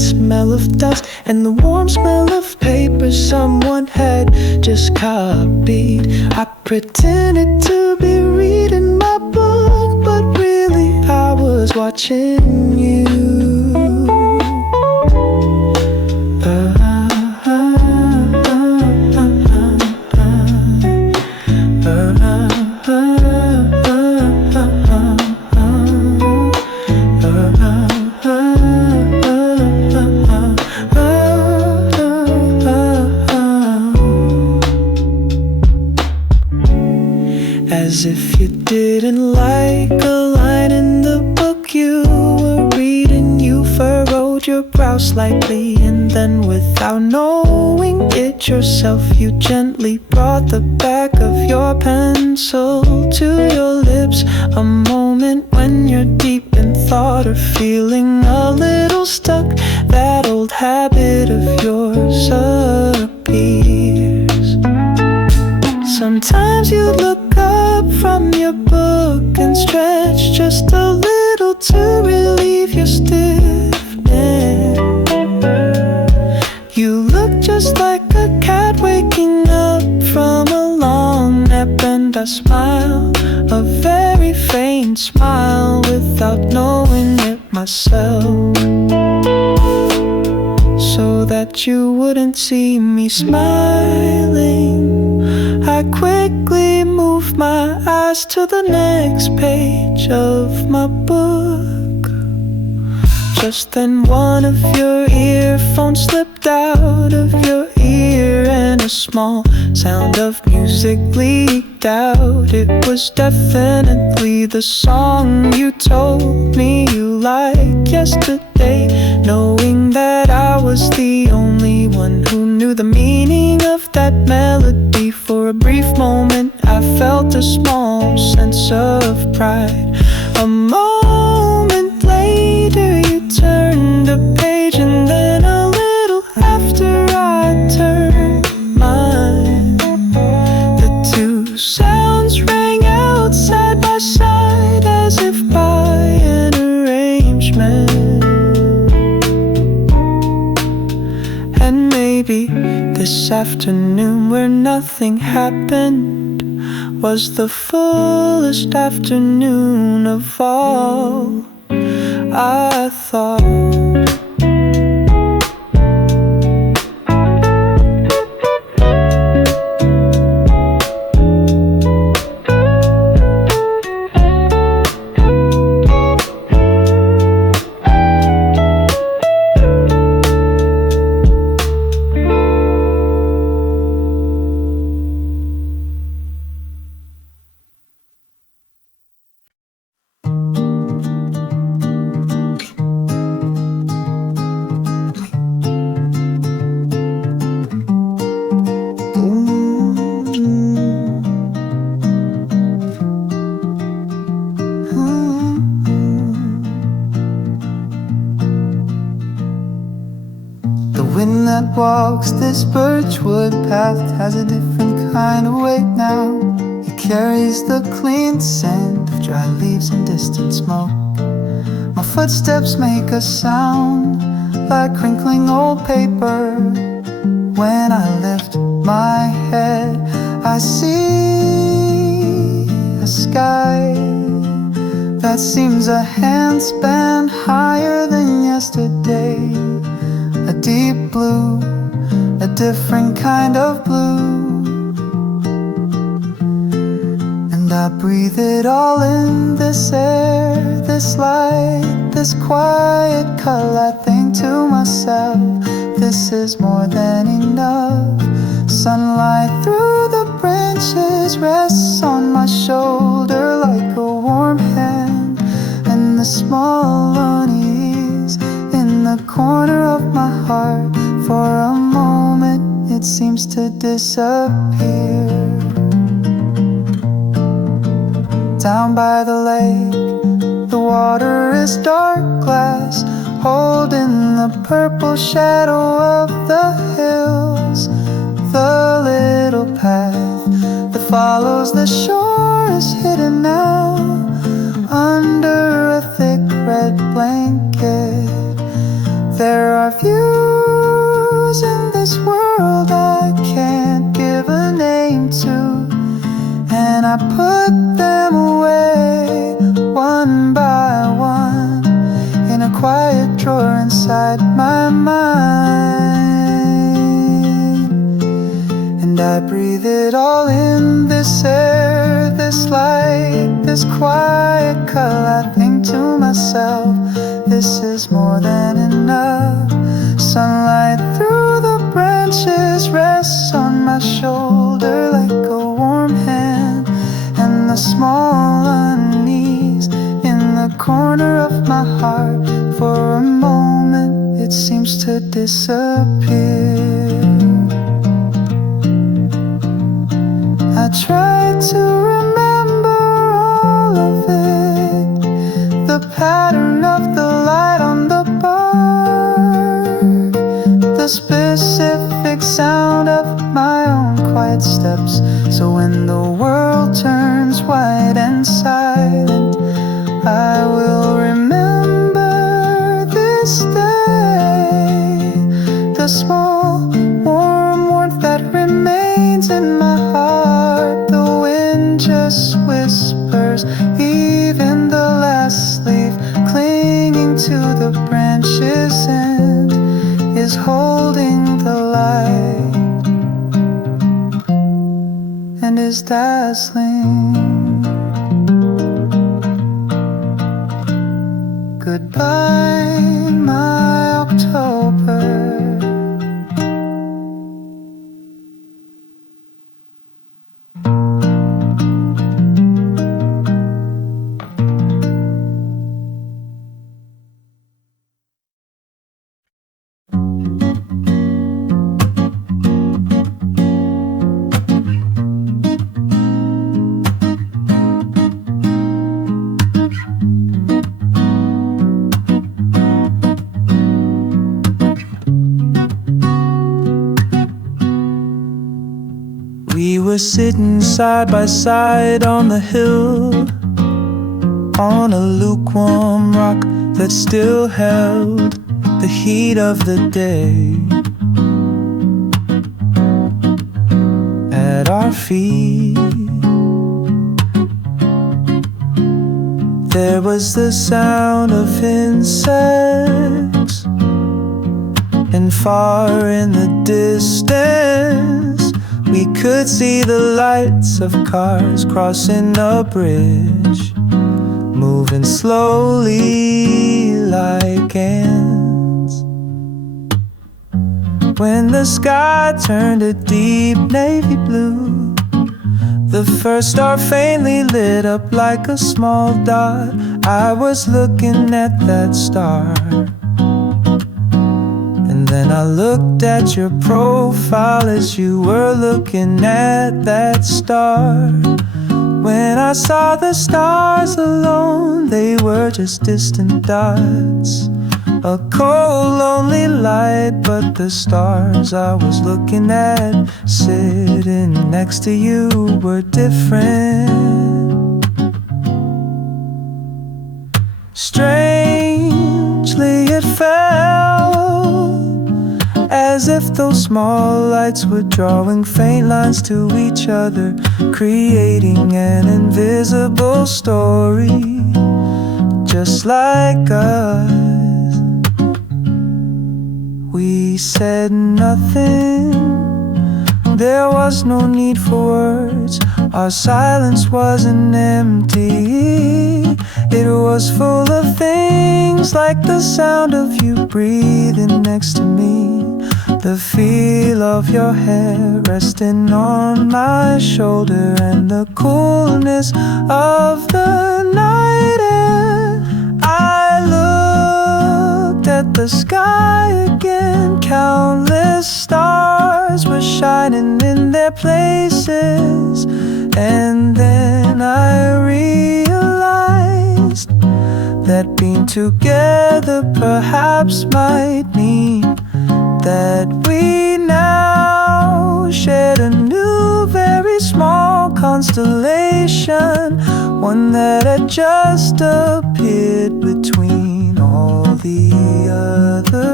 smell of dust and the warm smell of paper someone had just copied. I pretended to be reading my book, but really I was watching you. As if you didn't like a line in the book you were reading, you furrowed your brow slightly, and then without knowing it yourself, you gently brought the back of your pencil to your lips. A moment when you're deep in thought or feeling a little stuck, that old habit of yours appears. Sometimes you look up from your book and stretch just a little to relieve your stiffness. You look just like a cat waking up from a long nap, and I smile, a very faint smile, without knowing it myself, so that you wouldn't see me smiling. I quickly moved my eyes to the next page of my book. Just then one of your earphones slipped out of your ear, and a small sound of music leaked out. It was definitely the song you told me you liked yesterday, knowing that I was the only one who knew the meaning of that melody. For a brief moment I felt a small sense of pride. A moment later you turned a page, and then a little after I turned mine, the two sounds rang out side by side as if by an arrangement. And maybe this afternoon where nothing happened was the fullest afternoon of all, I thought. Walks this birchwood path has a different kind of weight now. It carries the clean scent of dry leaves and distant smoke. My footsteps make a sound like crinkling old paper. When I lift my head, I see a sky that seems a handspan higher than yesterday. A deep blue, a different kind of blue. And I breathe it all in, this air, this light, this quiet color. I think to myself, this is more than enough. Sunlight through the branches rests on my shoulder like a warm hand, and the small unease in the corner of my heart, for a moment it seems to disappear. Down by the lake, the water is dark glass, holding the purple shadow of the hills. The little path that follows the shore is hidden now under a thick red blanket. There are views in this world I can't give a name to, and I put them away one by one in a quiet drawer inside my mind. And I breathe it all in, this air, this light, this quiet color. I think to myself, this is more than enough. Sunlight through the branches rests on my shoulder like a warm hand, and the small unease in the corner of my heart, for a moment it seems to disappear. I try to remember all of it, the pattern of the light on the bark, the specific sound of my own quiet steps. So when the world turns white and silent, I will remember this day, the small warm warmth that remains in my heart. The wind just whispers, even the last leaf clinging to the branches end is holding the light and is dazzling. Goodbye, my October. We were sitting side by side on the hill, on a lukewarm rock that still held the heat of the day. At our feet, there was the sound of insects, and far in the distance we could see the lights of cars crossing a bridge, moving slowly like ants. When the sky turned a deep navy blue, the first star faintly lit up like a small dot. I was looking at that star, and then I looked at your profile as you were looking at that star. When I saw the stars alone, they were just distant dots, a cold, lonely light. But the stars I was looking at, sitting next to you, were different. Strangely it felt as if those small lights were drawing faint lines to each other, creating an invisible story, just like us. We said nothing, there was no need for words. Our silence wasn't empty, it was full of things like the sound of you breathing next to me, the feel of your hair resting on my shoulder, and the coolness of the night air. I looked at the sky again, countless stars were shining in their places, and then I realized that being together perhaps might mean that we now shared a new, very small constellation, one that had just appeared between all the other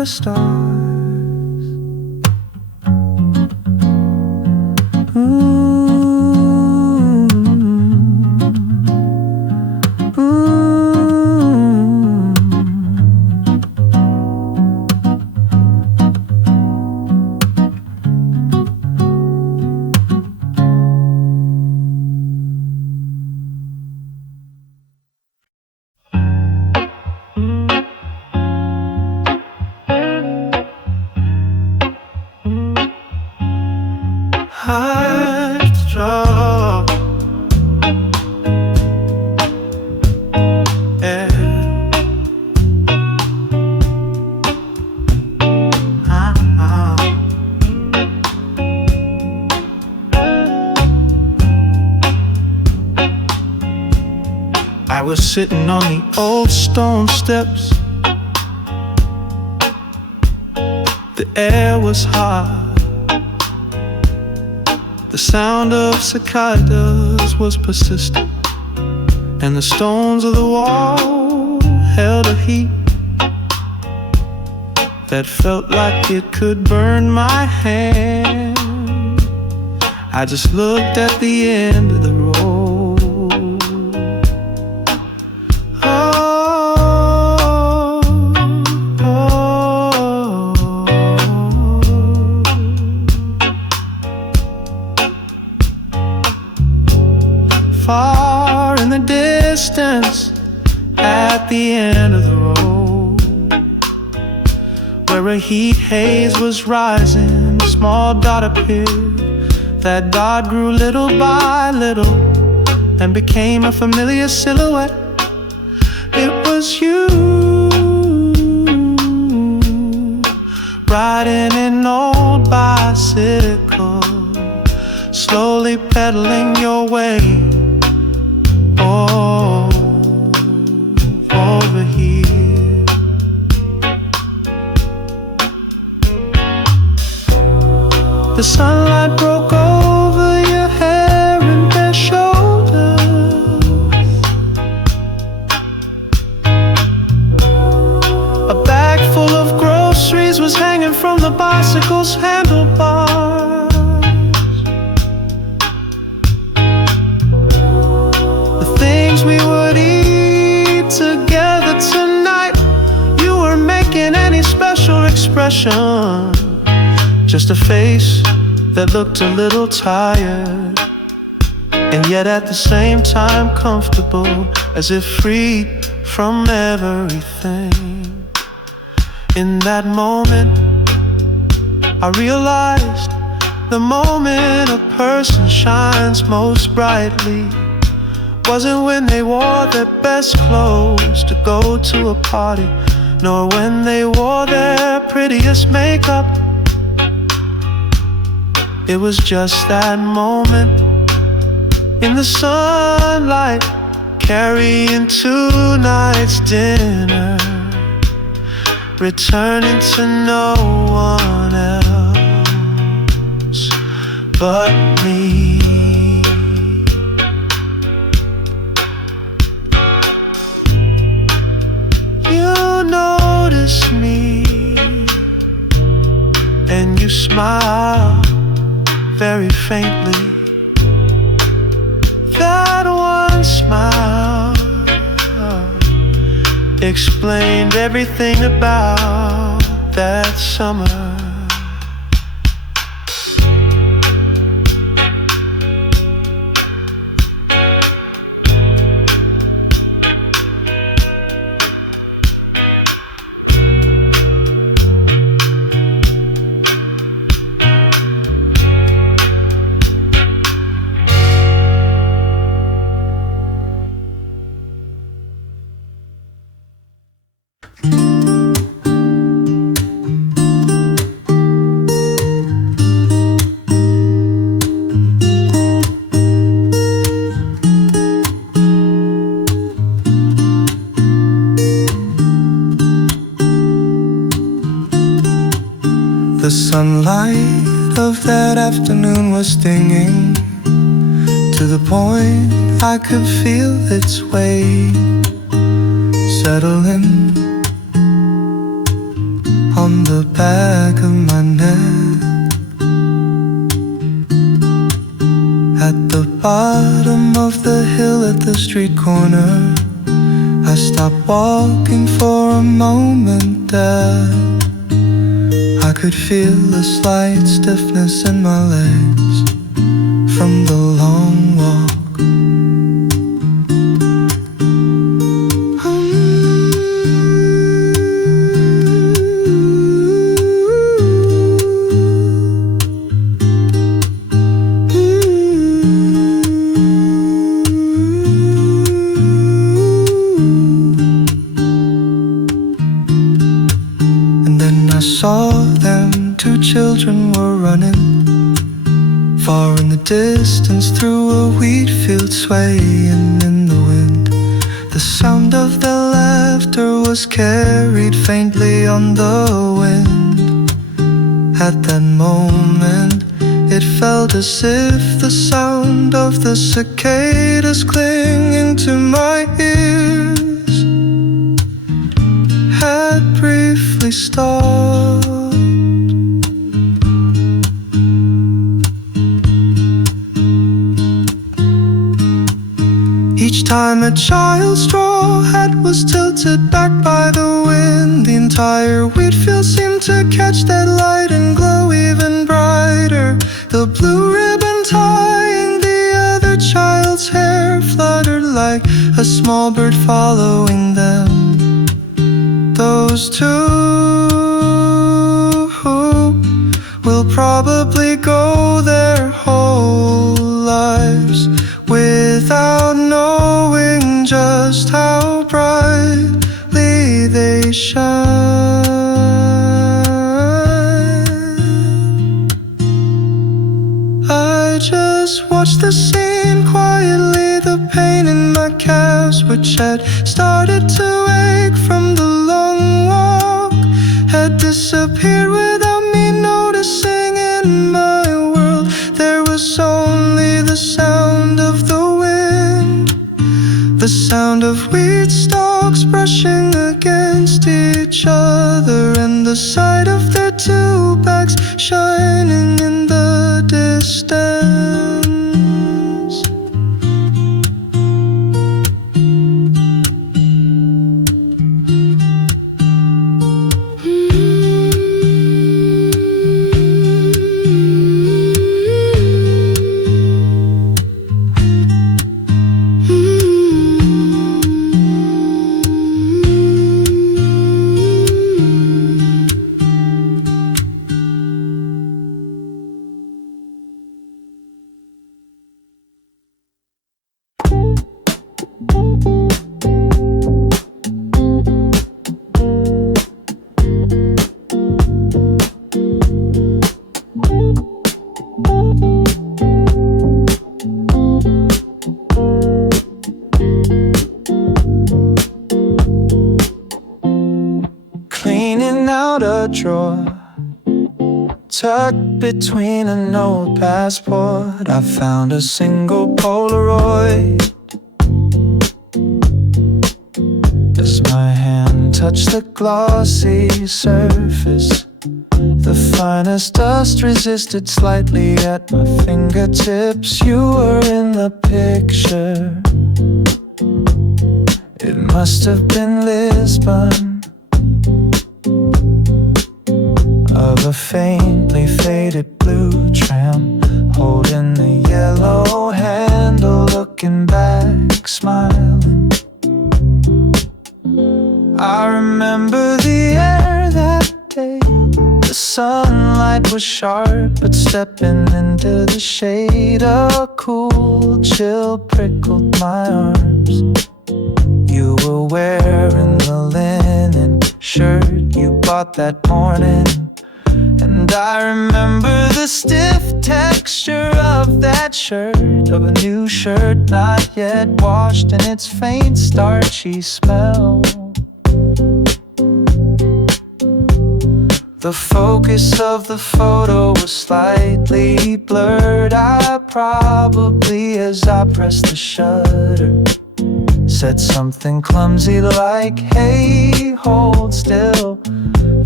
stars. I was sitting on the old stone steps. The air was hot. The sound of cicadas was persistent, and the stones of the wall held a heat that felt like it could burn my hand. I just looked at the end of the road. Far in the distance, at the end of the road, where a heat haze was rising, a small dot appeared. That dot grew little by little and became a familiar silhouette. It was you, riding an old bicycle, slowly pedaling your way over here. The sunlight broke over your hair and bare shoulders. A bag full of groceries was hanging from the bicycle's handlebars. The things we would eat together tonight, you were making any special expression, just a face that looked a little tired, and yet at the same time comfortable, as if freed from everything. In that moment, I realized the moment a person shines most brightly wasn't when they wore their best clothes to go to a party, nor when they wore their prettiest makeup. It was just that moment in the sunlight, carrying tonight's dinner, returning to no one else but me. You notice me and you smile very faintly. That one smile explained everything about that summer. The sunlight of that afternoon was stinging to the point I could feel its weight settling on the back of my neck. At the bottom of the hill at the street corner, I stopped walking for a moment there. I could feel a slight stiffness in my legs from the long walk. Saw them, two children were running far in the distance through a wheat field, swaying in the wind. The sound of their laughter was carried faintly on the wind. At that moment, it felt as if the sound of the cicadas clinging to my ears had briefly stopped. Each time a child's straw hat was tilted back by the wind, the entire wheat field seemed to catch that light and glow even brighter. The blue ribbon tying the other child's hair fluttered like a small bird following them. Those two will probably go their whole lives without knowing just how brightly they shine. I just watched the scene quietly, the pain in my calves, which had started to ache from the long walk, had disappeared without me noticing. In my world there was only the sound of the wind, the sound of wheat stalks brushing against each other, and the sight of their two backs shining in the distance. Cleaning out a drawer tucked between an old passport, I found a single Polaroid. As my hand touched the glossy surface, the finest dust resisted slightly at my fingertips. You were in the picture. It must have been Lisbon, of a faintly faded blue tram, holding the yellow handle, looking back, smiling. I remember the air that day. The sunlight was sharp, but stepping into the shade, a cool chill prickled my arms. You were wearing the linen shirt you bought that morning, and I remember the stiff texture of that shirt, of a new shirt not yet washed, and its faint starchy smell. The focus of the photo was slightly blurred. I probably, as I pressed the shutter, said something clumsy like, "Hey, hold still."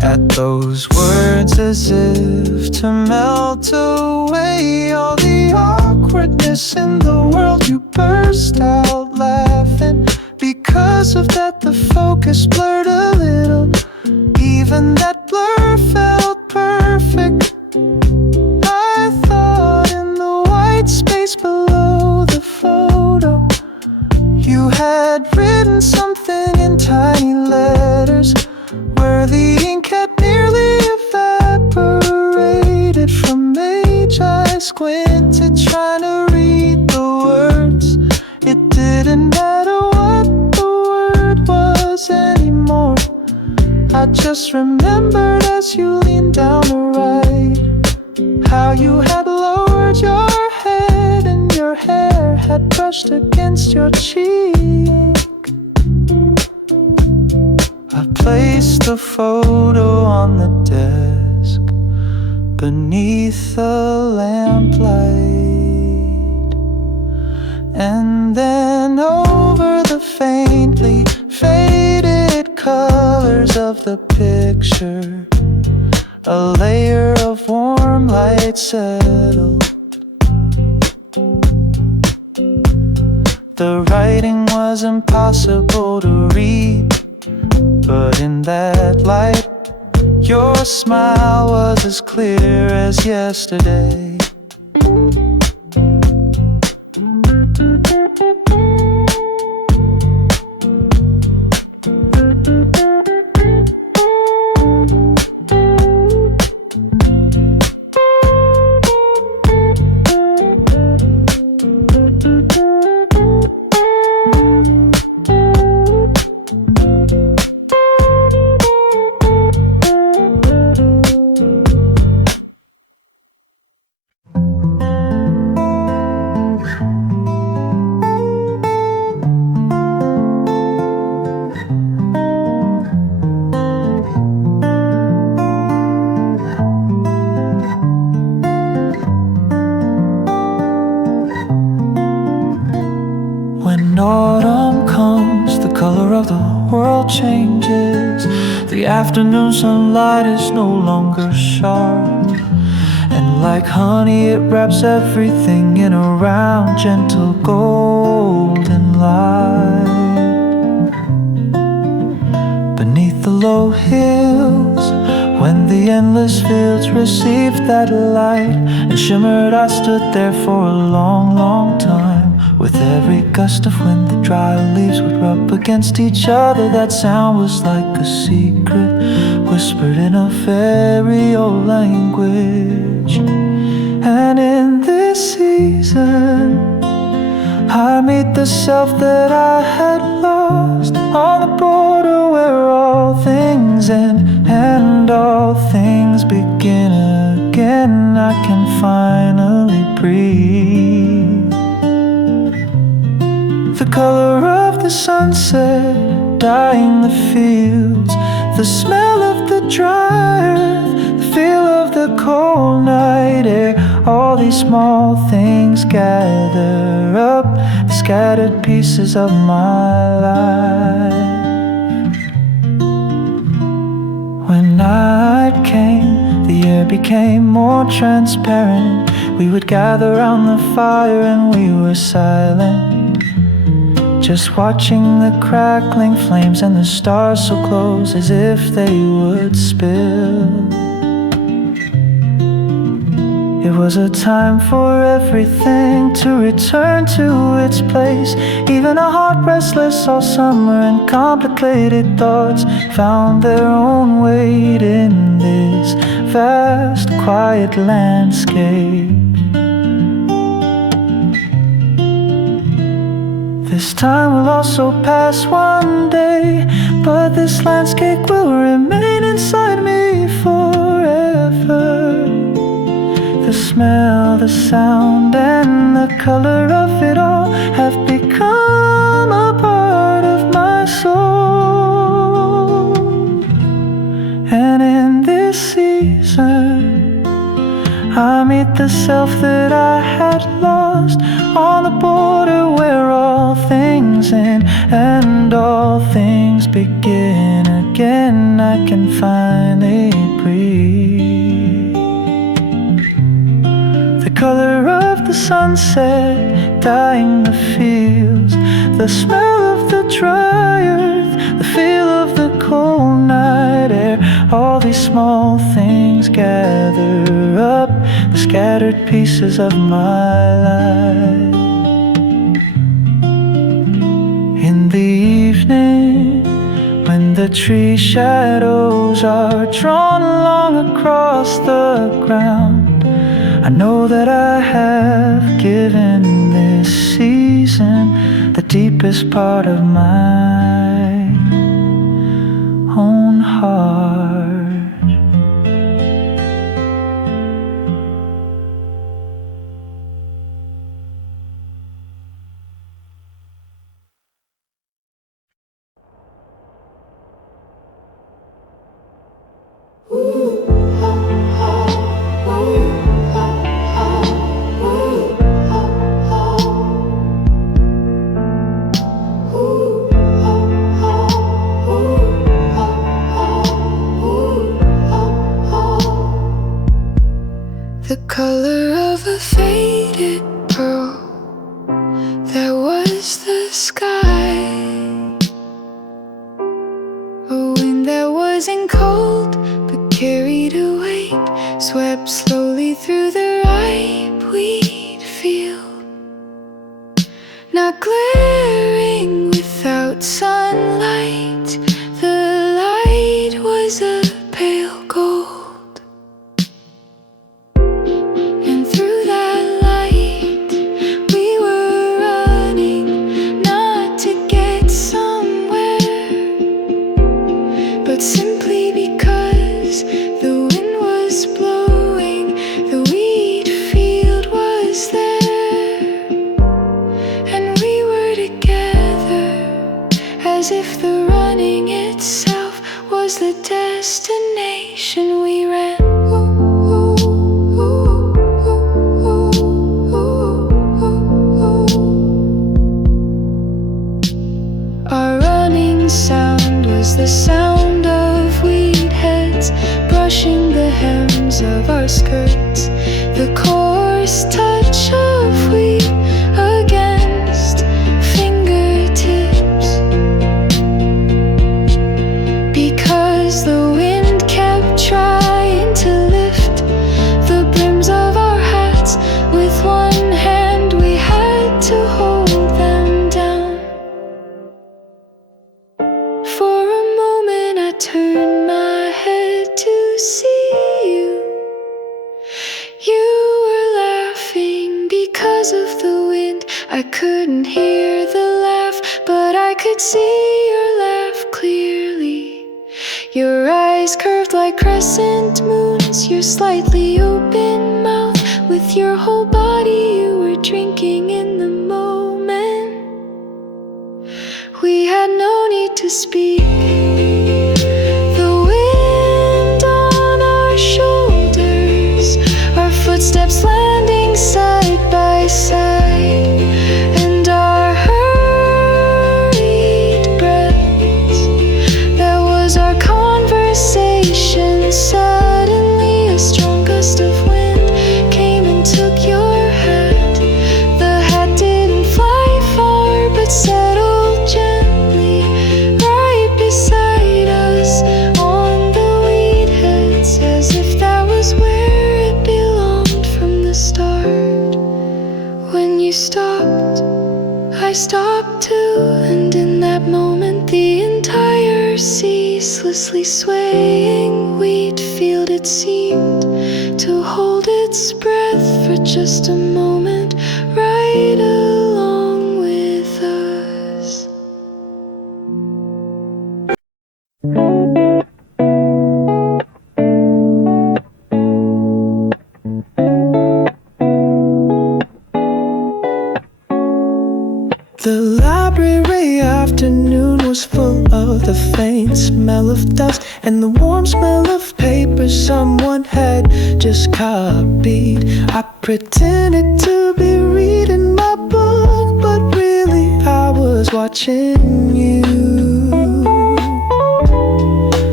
at those words as if to melt away all the awkwardness in the world. You burst out laughing. Because of that, the focus blurred a little. Even that blur felt perfect. I thought in the white space below the photo, you had written something in tiny letters, where the ink had nearly evaporated from age. I squinted trying to read the words. It didn't matter what the word was anymore. I just remembered as you leaned down to write, how you had lowered your head and your hair had brushed against your cheek. I placed the photo on the desk beneath the lamplight, and then over the faintly faded colors of the picture, a layer of warm light settled. The writing was impossible to read, but in that light, your smile was as clear as yesterday. When autumn comes, the color of the world changes. The afternoon sunlight is no longer sharp, and like honey it wraps everything in a round, gentle golden light. Beneath the low hills, when the endless fields received that light and shimmered, I stood there for a long, long time. With every gust of wind, the dry leaves would rub against each other. That sound was like a secret, whispered in a very old language. And in this season, I meet the self that I had lost, on the border where all things end and all things begin again. I can finally breathe. The color of the sunset dyeing the fields, the smell of the dry earth, the feel of the cold night air. All these small things gather up the scattered pieces of my life. When night came, the air became more transparent. We would gather round the fire and we were silent, just watching the crackling flames and the stars so close as if they would spill. It was a time for everything to return to its place. Even a heart restless all summer and complicated thoughts found their own weight in this vast, quiet landscape. This time will also pass one day, but this landscape will remain inside me forever. The smell, the sound, and the color of it all have become a part of my soul. And in this season, I meet the self that I had lost, on the border where all things end and all things begin again. again, I can finally breathe. The color of the sunset dyeing the fields, the smell of the dry earth, the feel of the cold night air. All these small things gather up the scattered pieces of my life. In the evening, when the tree shadows are drawn along across the ground, I know that I have given this season the deepest part of my own heart. The color of a faded pearl, that was the sky. A wind that wasn't cold but carried a weight, swept slowly through the ripe wheat field. Not glaring without sunlight, the light was a pale gold. Simply because the wind was blowing, the wheat field was there, and we were together, as if the running itself was the destination we ran. Our running sound was the sound of wheat heads brushing the hems of our skirts, the coarse touch of wheat against fingertips. Because the wind kept trying to lift the brims of our hats, with one hand we had to hold them down. For a moment I turned my head to see you. You were laughing because of the wind. I couldn't hear the laugh, but I could see your laugh clearly. Your eyes curved like crescent moons, your slightly open mouth. With your whole body you were drinking in the moment. We had no need to speak. The wind on our shoulders, our footsteps landing side by side, and our hurried breaths. That was our conversation. Suddenly a strong gust of wind came and took your hat. The hat didn't fly far, but settled gently right beside us on the wheat heads, as if that was where it belonged from the start. When you stopped, I stopped too, and in that moment the entire ceaselessly swaying wheat field, it seemed to hold its breath for just a moment, right along with us. The library afternoon was full of the faint smell of dust and the warm smell of paper someone had just copied. I pretended to be reading my book, but really I was watching you.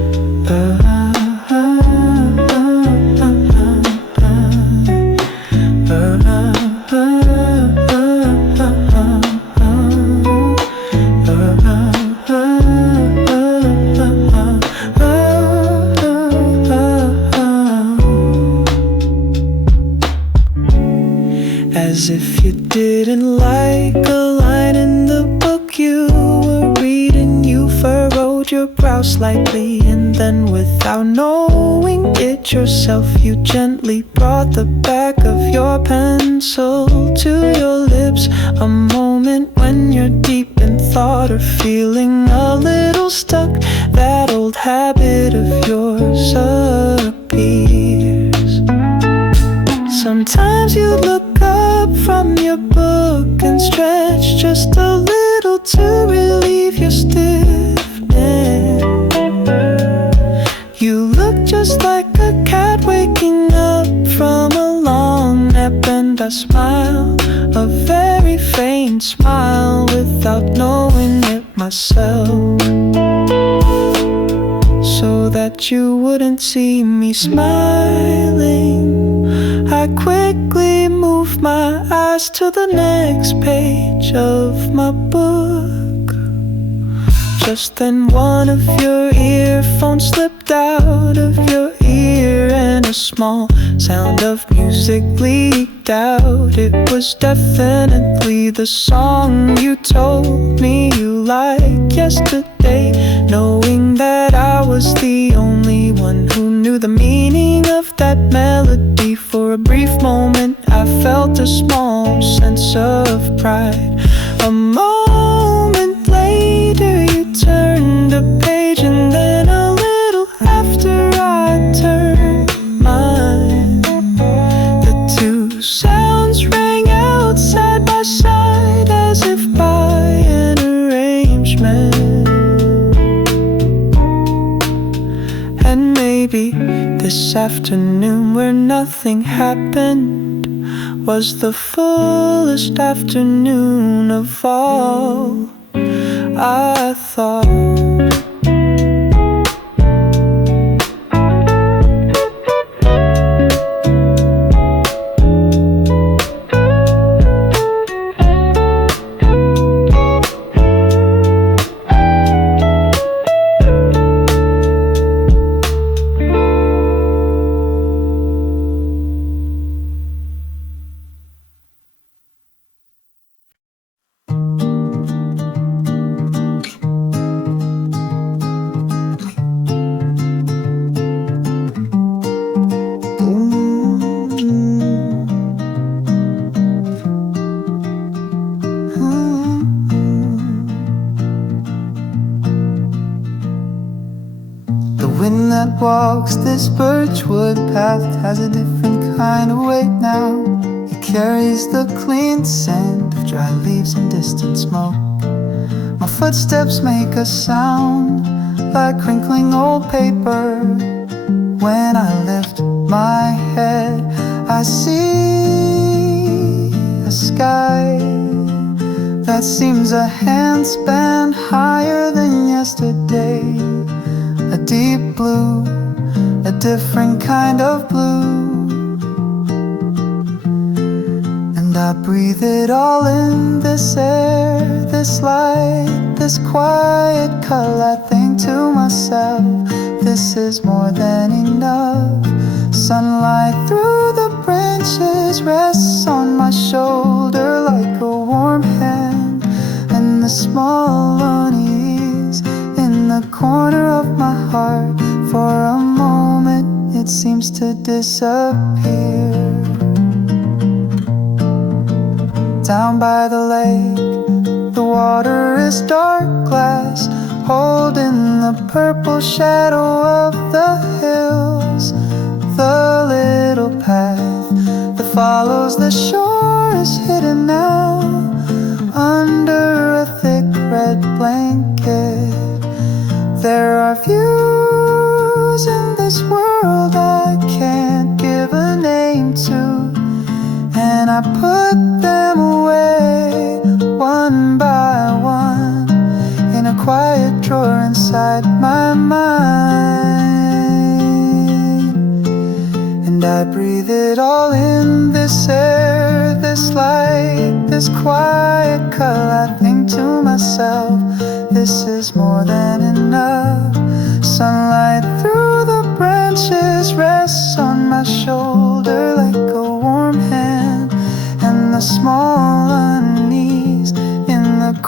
As if you didn't like a line in the book you were reading. You furrowed your brow slightly, and then without knowing it yourself, you gently brought the back of your pencil to your lips. A moment when you're deep in thought or feeling a little stuck. That old habit of yours appears. Sometimes you look up from your book and stretch just a little to relieve your stiffness. You look just like a cat waking up from a long nap, and I smile, a very faint smile, without knowing it myself, so that you wouldn't see me smiling. I quickly move my eyes to the next page of my book. Just then one of your earphones slipped out of your ear, and a small sound of music leaked out. It was definitely the song you told me you liked yesterday. Knowing that I was the only one who knew the meaning of that melody, for a brief moment I felt a small sense of pride. A moment later you turned a page, and then a little after I turned mine, the two sounds rang out side by side as if by an arrangement. And maybe this afternoon where nothing happened was the fullest afternoon of all. I thought walks this birchwood path has a different kind of weight now. He carries the clean scent of dry leaves and distant smoke. My footsteps make a sound like crinkling old paper. When I lift my head, I see a sky that seems a handspan higher than yesterday. A deep blue, a different kind of blue. And I breathe it all in, this air, this light, this quiet color. I think to myself, this is more than enough. Sunlight through the branches rests on my shoulder like a warm hand, and the small unease in the corner of my heart, for a moment it seems to disappear. Down by the lake, the water is dark glass, holding the purple shadow of the hills. The little path that follows the shore is hidden now under a thick red blanket. There are views in this world I can't give a name to, and I put them away one by one in a quiet drawer inside my mind. And I breathe it all in, this air, this light, this quiet color. I think to myself, this is more than enough. Sunlight through the branches rests on my shoulder like a warm hand, and the small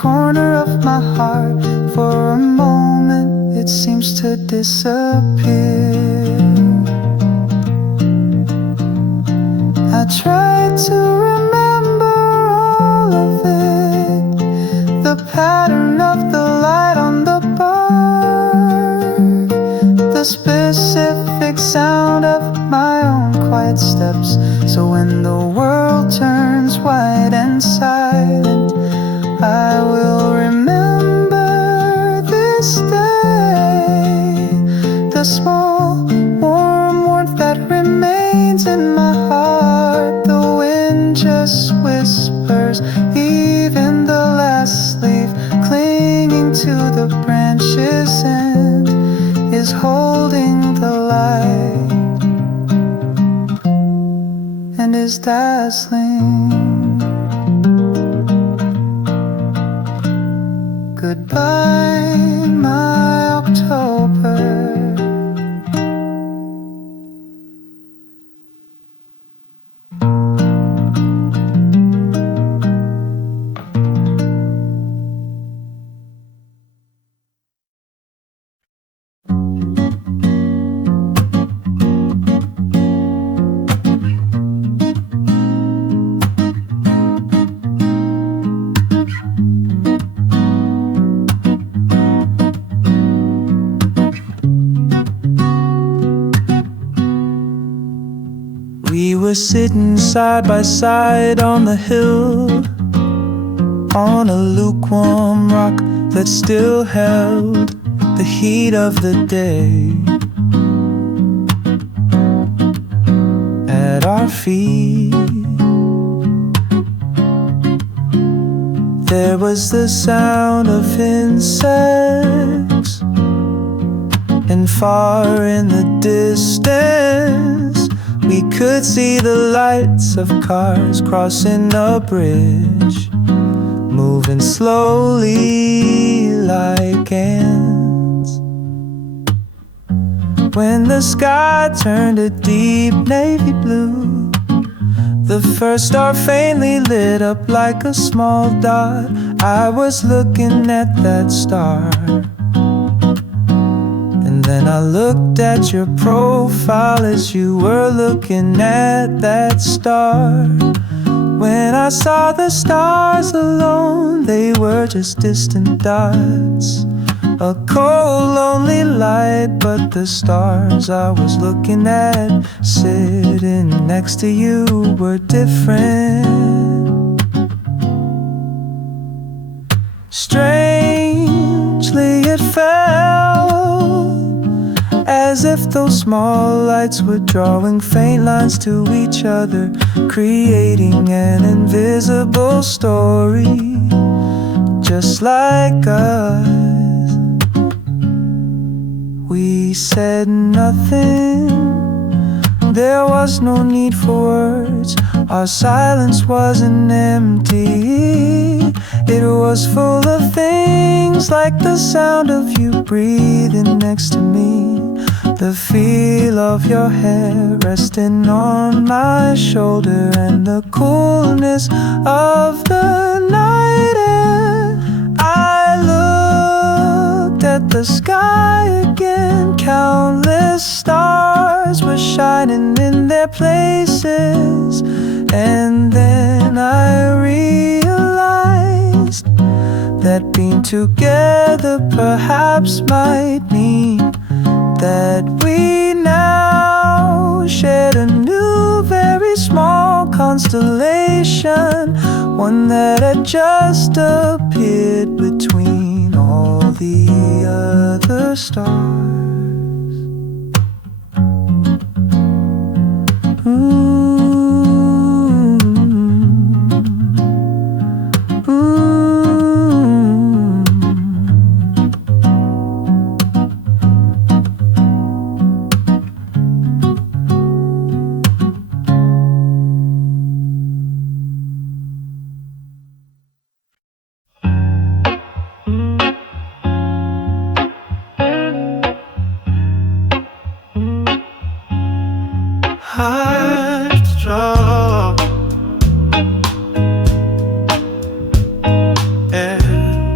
corner of my heart. For a moment it seems to disappear. I try to remember all of it, the pattern of the light on the bar, the specific sound of my own quiet steps. So when the world turns white and silent, I will remember this day, the small warm warmth that remains in my heart. The wind just whispers, even the last leaf clinging to the branches and is holding the light and is dazzling. Goodbye, my October. We were sitting side by side on the hill, on a lukewarm rock that still held the heat of the day. At our feet there was the sound of insects, and far in the distance we could see the lights of cars crossing a bridge, moving slowly like ants. When the sky turned a deep navy blue, the first star faintly lit up like a small dot. I was looking at that star, and then I looked at your profile as you were looking at that star. When I saw the stars alone, they were just distant dots, a cold, lonely light. But the stars I was looking at, sitting next to you, were different. Strangely it felt as if those small lights were drawing faint lines to each other, creating an invisible story, just like us. We said nothing, there was no need for words. Our silence wasn't empty, it was full of things like the sound of you breathing next to me, the feel of your hair resting on my shoulder, and the coolness of the night air. I looked at the sky again, countless stars were shining in their places, and then I realized that being together perhaps might mean that we now shared a new, very small constellation, one that had just appeared between all the other stars. Yeah.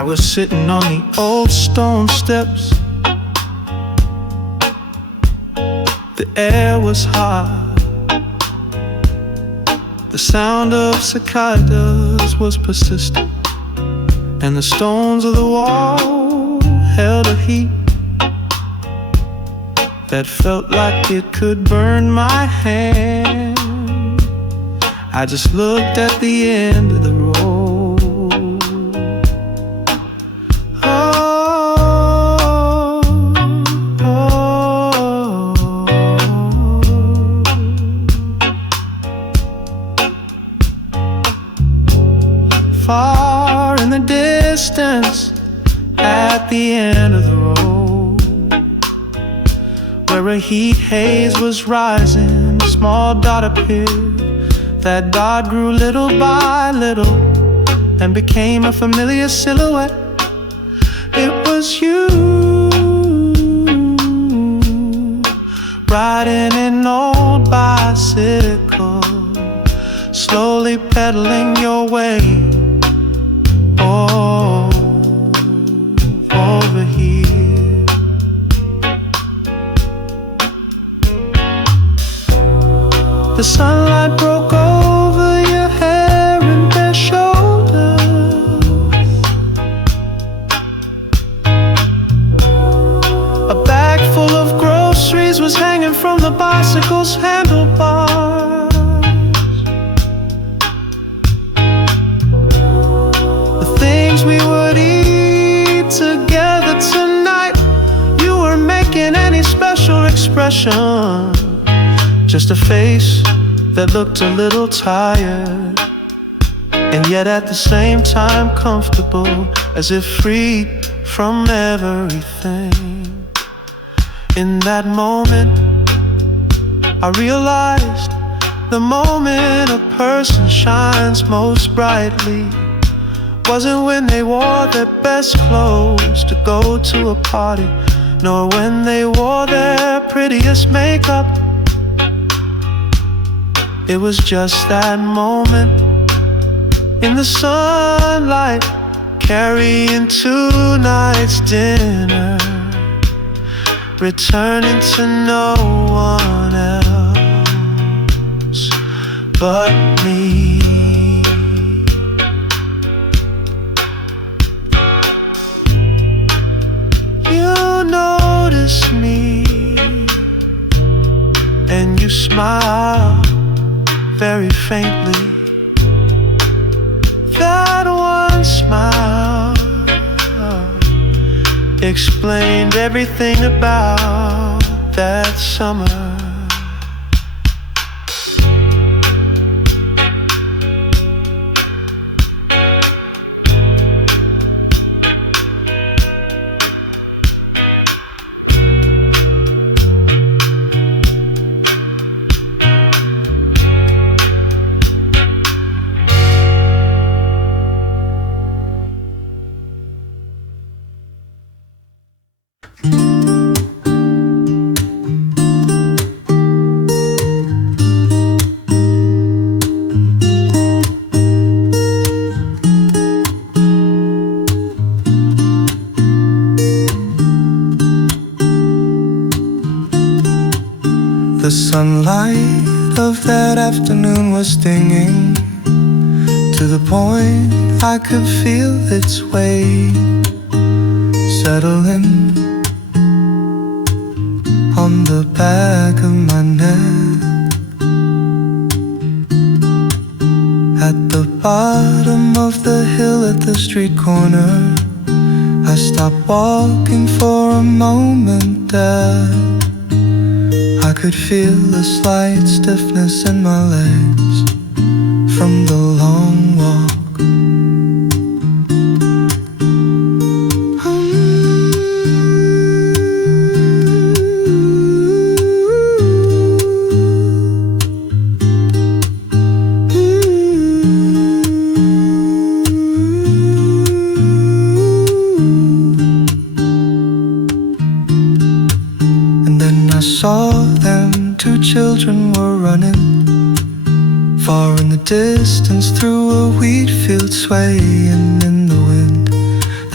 I was sitting on the old stone steps. The air was hot. The sound of cicadas was persistent, and the stones of the wall held a heat that felt like it could burn my hand. I just looked at the end of the road. Oh, oh, far in the distance, at the end of the road, where a heat haze was rising, a small dot appeared. That dot grew little by little and became a familiar silhouette. It was you, riding an old bicycle, slowly pedaling your way over here. The sunlight broke over your hair and bare shoulders. A bag full of groceries was hanging from the bicycle's handlebars. The things we would eat together tonight, you were making any special expression, just a face that looked a little tired, and yet at the same time comfortable, as if freed from everything. In that moment, I realized the moment a person shines most brightly wasn't when they wore their best clothes to go to a party, nor when they wore their prettiest makeup. It was just that moment in the sunlight, carrying tonight's dinner, returning to no one else but me. You notice me and you smile very faintly. That one smile explained everything about that summer. The sunlight of that afternoon was stinging to the point I could feel its weight settling on the back of my neck. At the bottom of the hill at the street corner, I stopped walking for a moment there. I could feel a slight stiffness in my legs from the long walk. And then I saw them, two children were running far in the distance through a wheat field, swaying in the wind. The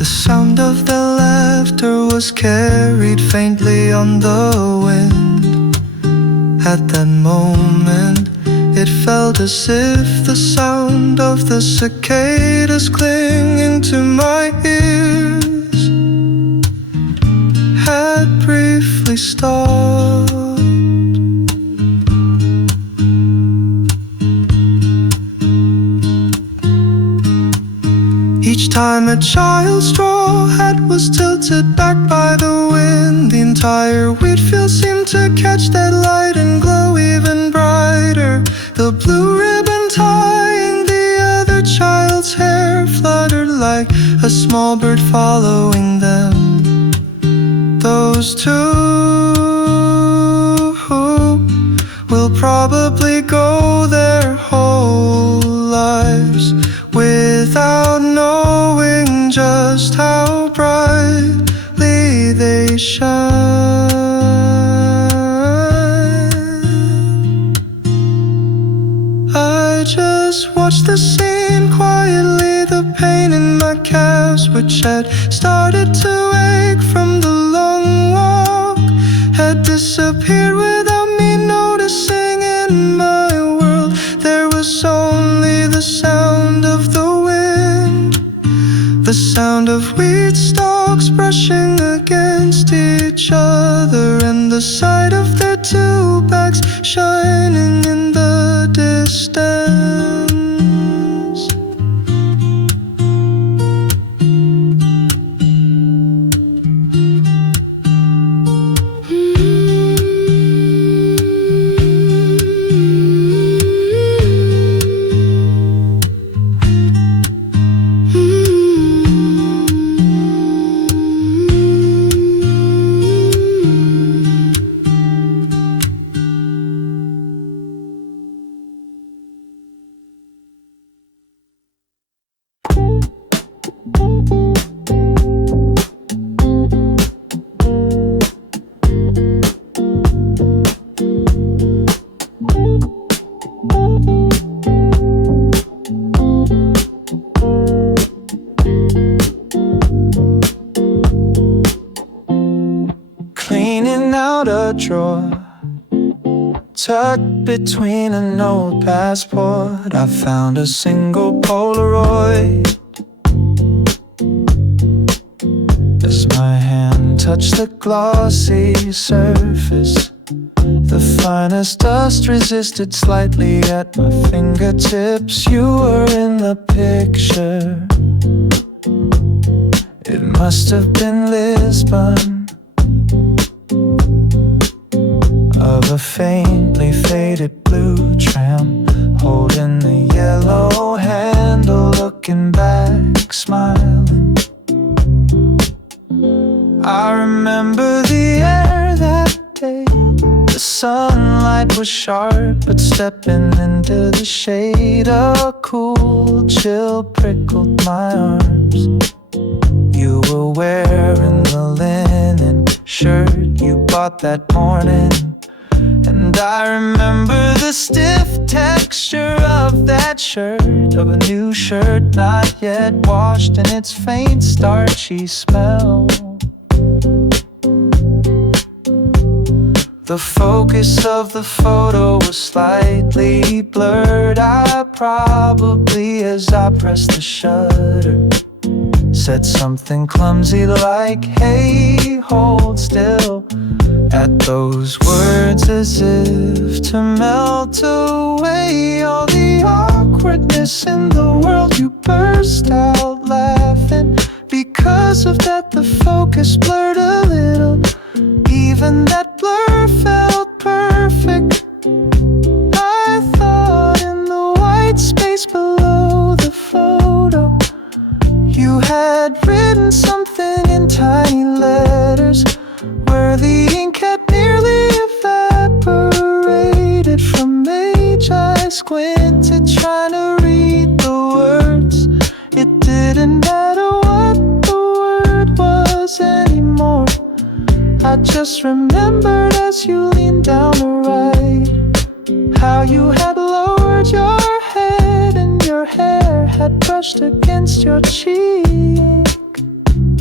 sound of their laughter was carried faintly on the wind. At that moment, it felt as if the sound of the cicadas clinging to my ears had briefly stopped. Each time a child's straw hat was tilted back by the wind, the entire wheat field seemed to catch that light and glow even brighter. The blue ribbon tying the other child's hair fluttered like a small bird following them. Those two will probably go their whole lives without knowing just how brightly they shine. I just watched the scene quietly. The pain in my calves, which had started to ache from the long walk, had disappeared without me noticing. In my world there was only the sound of the wind, the sound of wheat stalks brushing against each other, and the sight of their two backs shining in the distance. Cleaning out a drawer tucked between an old passport, I found a single Polaroid. As my hand touched the glossy surface, the finest dust resisted slightly at my fingertips. You were in the picture. It must have been Lisbon, of a faintly faded blue tram, holding the yellow handle, looking back, smiling. I remember the air that day. The sunlight was sharp, but stepping into the shade, a cool chill prickled my arms. You were wearing the linen shirt you bought that morning, and I remember the stiff texture of that shirt, of a new shirt not yet washed, and its faint starchy smell. The focus of the photo was slightly blurred. I probably, as I pressed the shutter, said something clumsy like, "Hey, hold still." At those words, as if to melt away all the awkwardness in the world, you burst out laughing. Because of that, the focus blurred a little. Even that blur felt perfect. I thought in the white space below the photo, you had written something in tiny letters, where the ink had nearly evaporated from age. I squinted trying to read the words. It didn't matter what the word was anymore. I just remembered as you leaned down to write, how you had lowered your head and your hair had brushed against your cheek.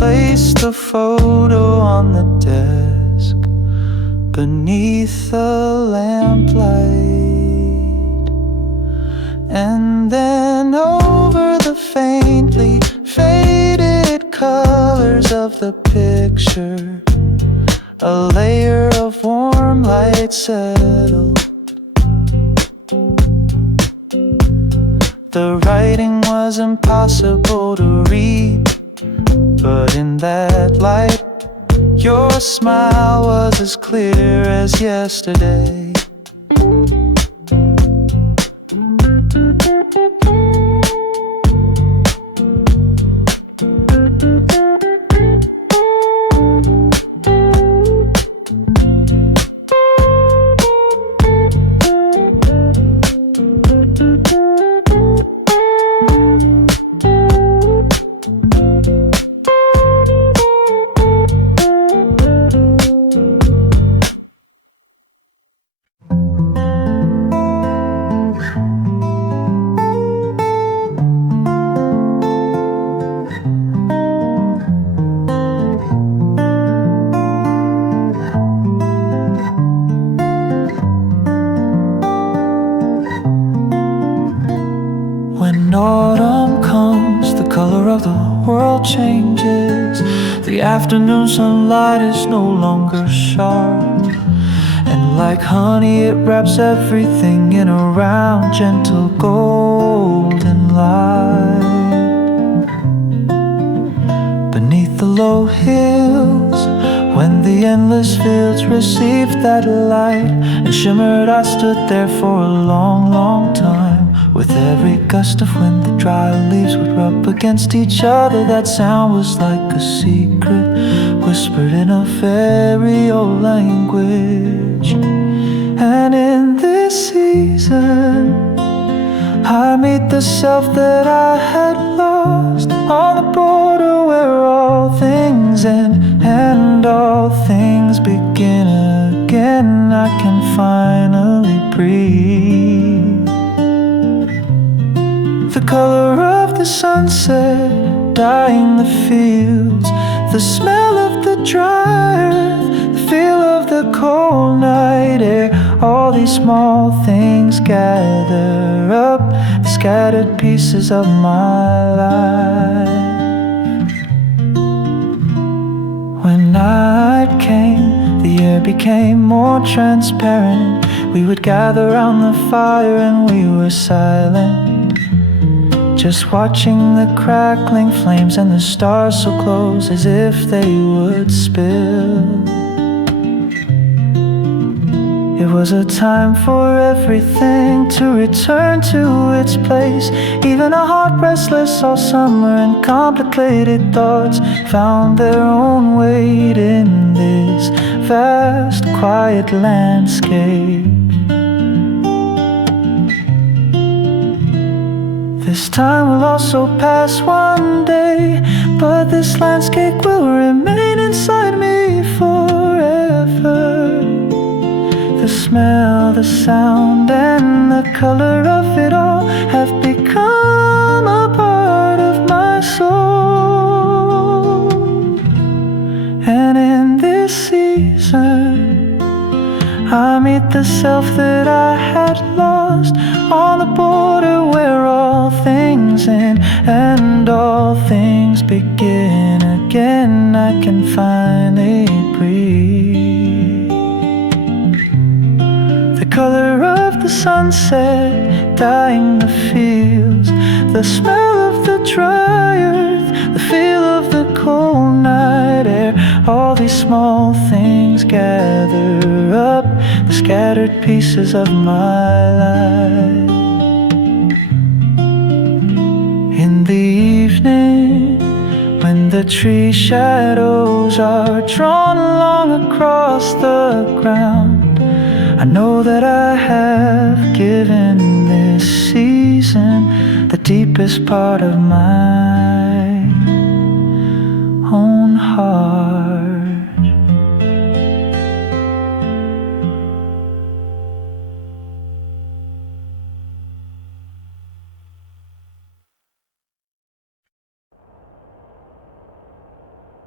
placed the photo on the desk beneath the lamplight. And then over the faintly faded colors of the picture, a layer of warm light settled. The writing was impossible to read, but in that light, your smile was as clear as yesterday. When autumn comes, the color of the world changes. The afternoon sunlight is no longer sharp, and like honey it wraps everything in a round, gentle golden light. Beneath the low hills, when the endless fields received that light and shimmered, I stood there for a long, long time. With every gust of wind, the dry leaves would rub against each other. That sound was like a secret, whispered in a very old language. And in this season, I meet the self that I had lost, on the border where all things end and all things begin again. I can finally breathe. The color of the sunset dyeing the fields, the smell of the dry earth, the feel of the cold night air. All these small things gather up, the scattered pieces of my life. When night came, the air became more transparent. We would gather round the fire and we were silent, just watching the crackling flames and the stars so close as if they would spill. It was a time for everything to return to its place. Even a heart restless all summer and complicated thoughts found their own weight in this vast, quiet landscape. This time will also pass one day, but this landscape will remain inside me forever. The smell, the sound, and the color of it all have become a part of my soul. And in this season, I meet the self that I had lost, on the border where all things end and all things begin again. I can finally breathe. The color of the sunset dyeing the fields, the smell of the dry earth, the feel of the cold night air. All these small things gather up, the scattered pieces of my life. In the evening, when the tree shadows are drawn along across the ground, I know that I have given this season the deepest part of my own heart.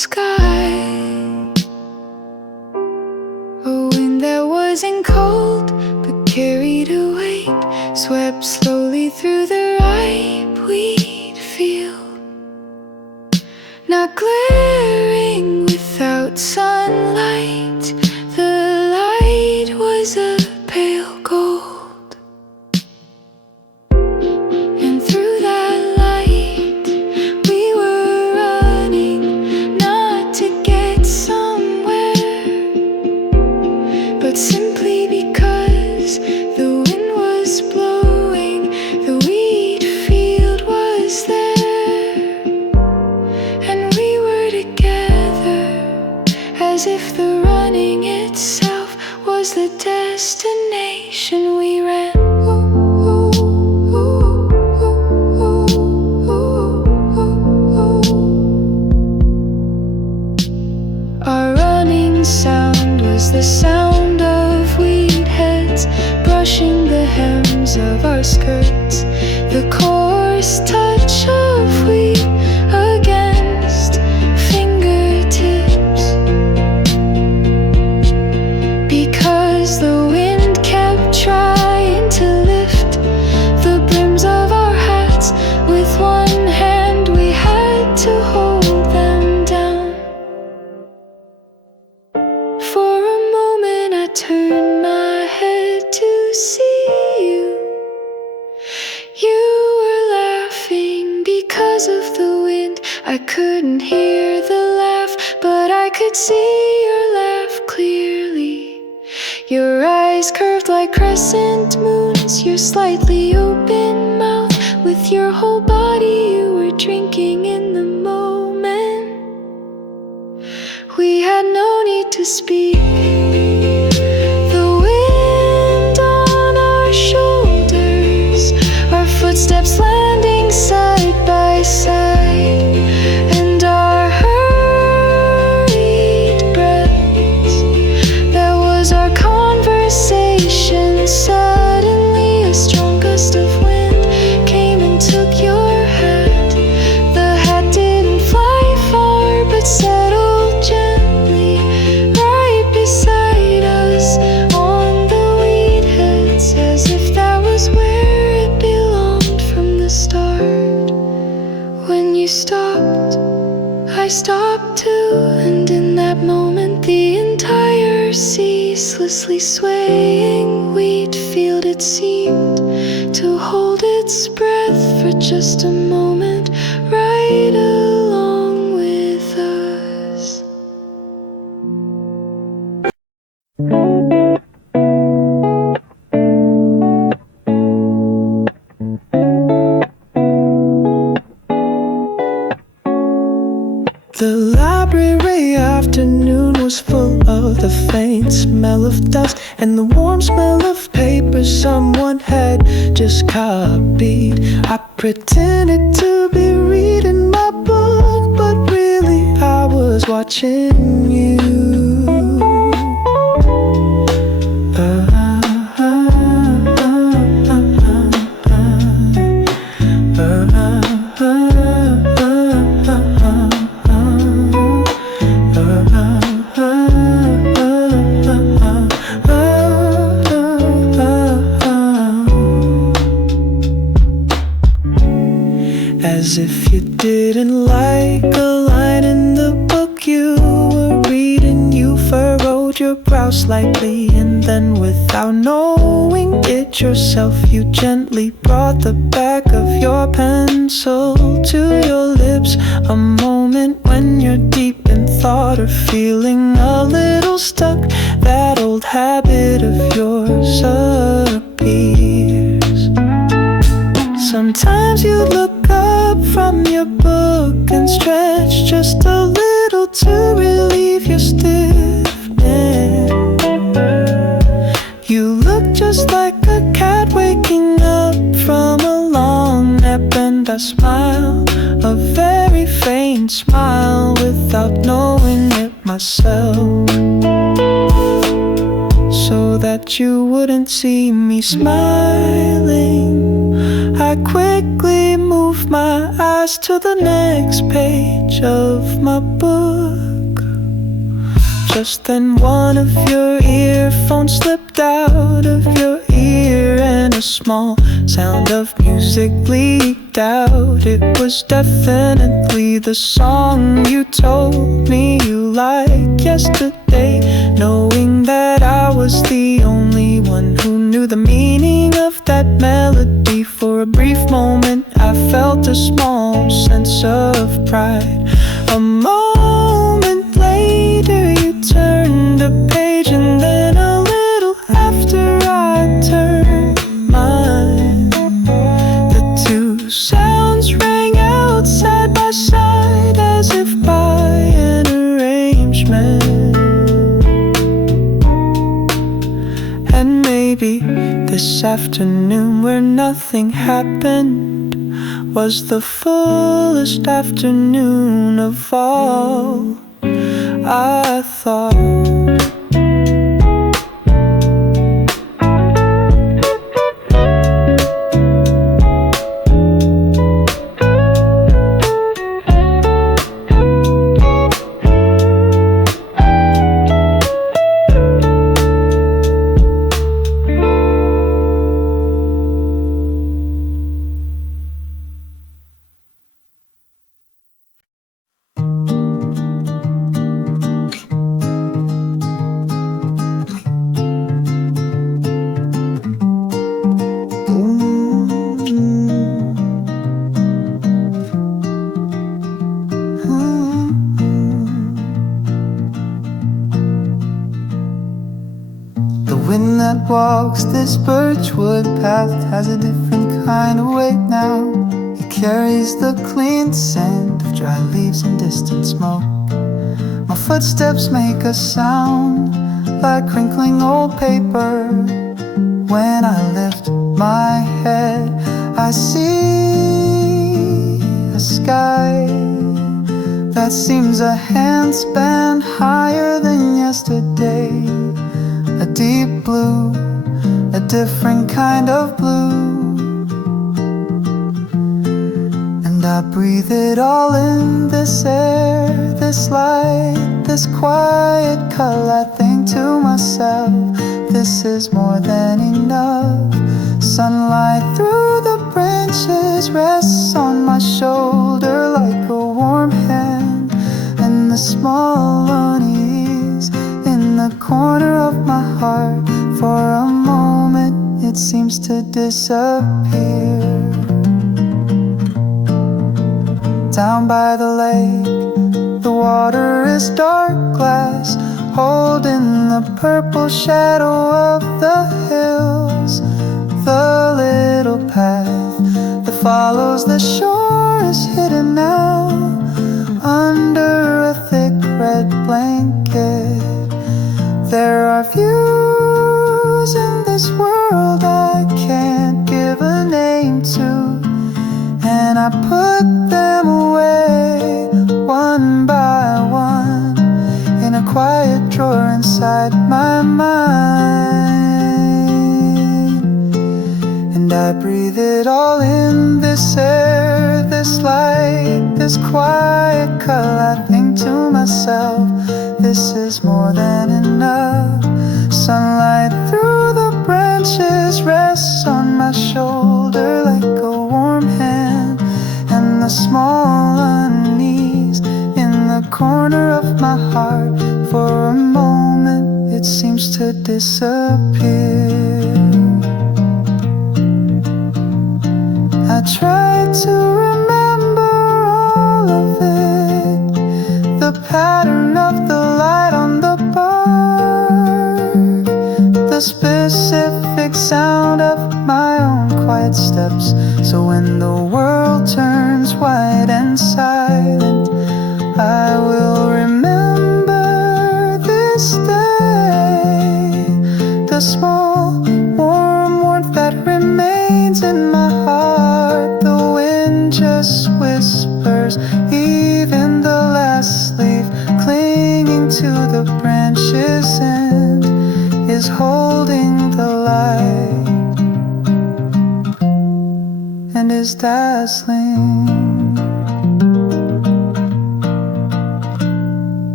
sky. A wind that wasn't cold but carried a weight, swept slowly through the ripe wheat field. Not glaring without sunlight, the light was a pale gold. And through that light we were running, not to get somewhere, but simply because the wind was blowing, the wheat field was there, and we were together, as if the running itself was the destination we ran. Our running sound was the sound of wheat heads brushing the hems of our skirts, the coarse touch of wheat against fingertips. Because the wind kept trying to lift the brims of our hats, with one hand we had to hold them down. For a moment I turned my head to see you. You were laughing because of the wind. I couldn't hear the laugh, but I could see your laugh clearly. Your eyes curved like crescent moons, your slightly open mouth. With your whole body you were drinking in the moment. We had no need to speak. The wind on our shoulders, our footsteps landing side by side, and our hurried breaths. That was our conversation. Suddenly a strong gust of wind came and took your hat. The hat didn't fly far but settled gently right beside us on the wheat heads, as if that was where it belonged from the start. When you stopped, I stopped too, and in that moment the entire ceaselessly swaying wheat field, it seemed to hold its breath for just a moment, right along with us. The library afternoon was full of the faint smell of dust and the warm smell of paper someone had just copied. I pretended to be reading my book, but really I was watching you. As if you didn't like a line in the book you were reading, you furrowed your brow slightly, and then without knowing it yourself, you gently brought the back of your pencil to your lips. A moment when you're deep in thought or feeling a little stuck, that old habit of yours appears. Sometimes you look up from your book and stretch just a little to relieve your stiffness. You look just like a cat waking up from a long nap, and I smile, a very faint smile, without knowing it myself, so that you wouldn't see me smiling. I quickly moved my eyes eyes to the next page of my book. Just then one of your earphones slipped out of your ear, and a small sound of music leaked out. It was definitely the song you told me you liked yesterday, knowing that I was the only one who knew the meaning of that melody. For a brief moment I felt a small sense of pride. A moment later you turned a page, and then a little after I turned mine, the two sounds rang out side by side as if by an arrangement. And maybe this afternoon where nothing happened was the fullest afternoon of all. I thought that walks this birchwood path has a different kind of weight now. It carries the clean scent of dry leaves and distant smoke. My footsteps make a sound like crinkling old paper. When I lift my head, I see a sky that seems a handspan higher than yesterday. A deep blue, a different kind of blue. And I breathe it all in, this air, this light, this quiet color. I think to myself, this is more than enough. Sunlight through the branches rests on my shoulder like a warm hand, and the small unease in the corner of my heart, for a moment it seems to disappear. Down by the lake, the water is dark glass, holding the purple shadow of the hills. The little path that follows the shore is hidden now under a thick red blanket. There are views in this world I can't give a name to, and I put them away one by one in a quiet drawer inside my mind. And I breathe it all in, this air, this light, this quiet color. I think to myself, this is more than enough. Sunlight through the branches rests on my shoulder like a warm hand, and the small unease in the corner of my heart, for a moment it seems to disappear. I try to remember all of it, the pattern of the light on the bar, the specific sound of my own quiet steps. So when the world turns white and silent, I will remember this day, the small warm warmth that remains in my heart. The wind just whispers, even the last leaf clinging to the branches end is holding the light and is dazzling.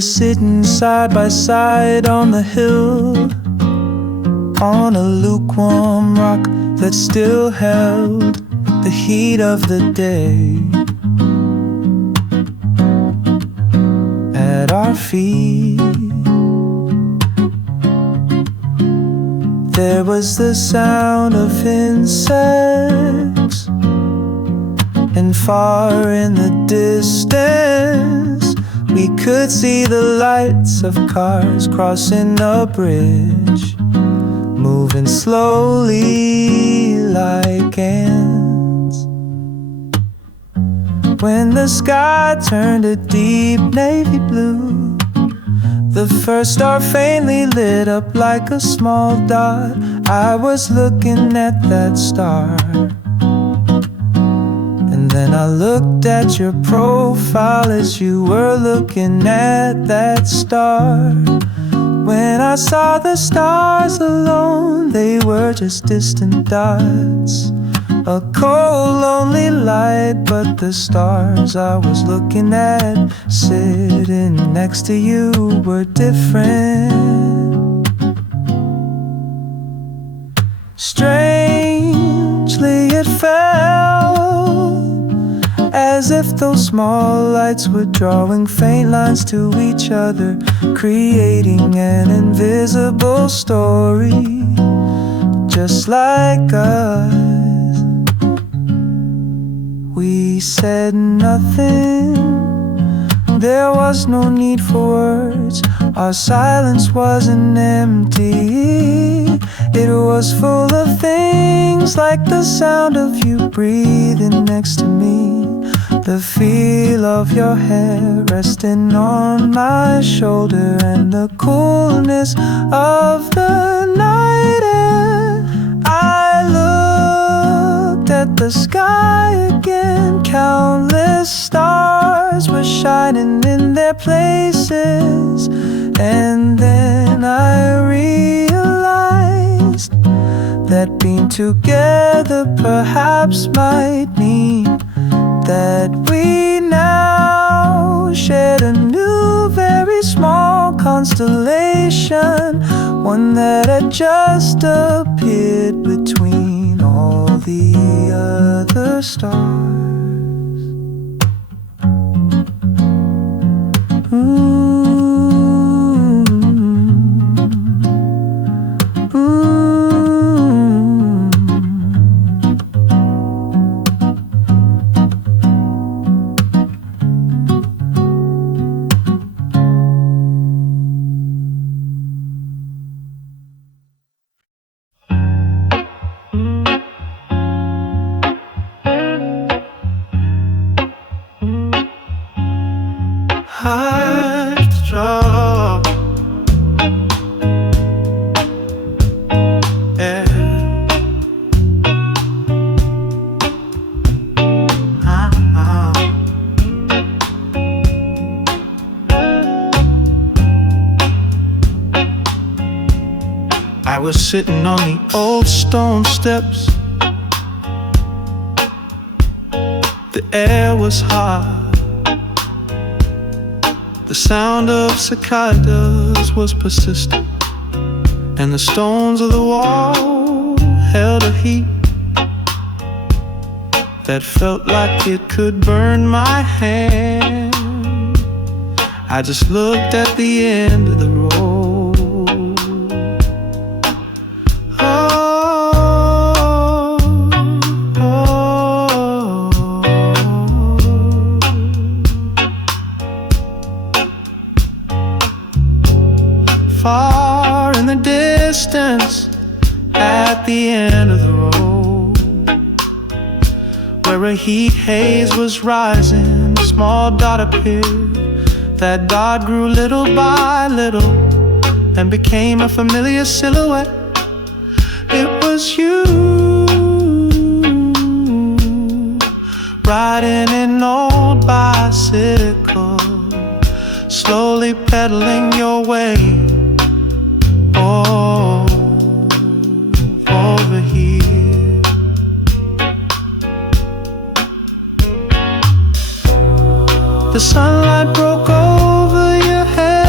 were sitting side by side on the hill, on a lukewarm rock that still held the heat of the day. At our feet there was the sound of insects, and far in the distance we could see the lights of cars crossing a bridge, moving slowly like ants. When the sky turned a deep navy blue, the first star faintly lit up like a small dot. I was looking at that star, and then I looked at your profile as you were looking at that star. When I saw the stars alone, they were just distant dots, a cold, lonely light. But the stars I was looking at, sitting next to you, were different. Strangely it felt as if those small lights were drawing faint lines to each other, creating an invisible story, just like us. We said nothing, there was no need for words. Our silence wasn't empty, it was full of things like the sound of you breathing next to me, the feel of your hair resting on my shoulder, and the coolness of the night air. I looked at the sky again, countless stars were shining in their places, and then I realized that being together perhaps might mean that we now shared a new, very small constellation, one that had just appeared between all the other stars. I was sitting on the old stone steps. The air was hot. The sound of cicadas was persistent, and the stones of the wall held a heat that felt like it could burn my hand. I just looked at the end of the road. Far in the distance, at the end of the road, where a heat haze was rising, a small dot appeared. That dot grew little by little and became a familiar silhouette. It was you, riding an old bicycle, slowly pedaling your way over here. The sunlight broke over your head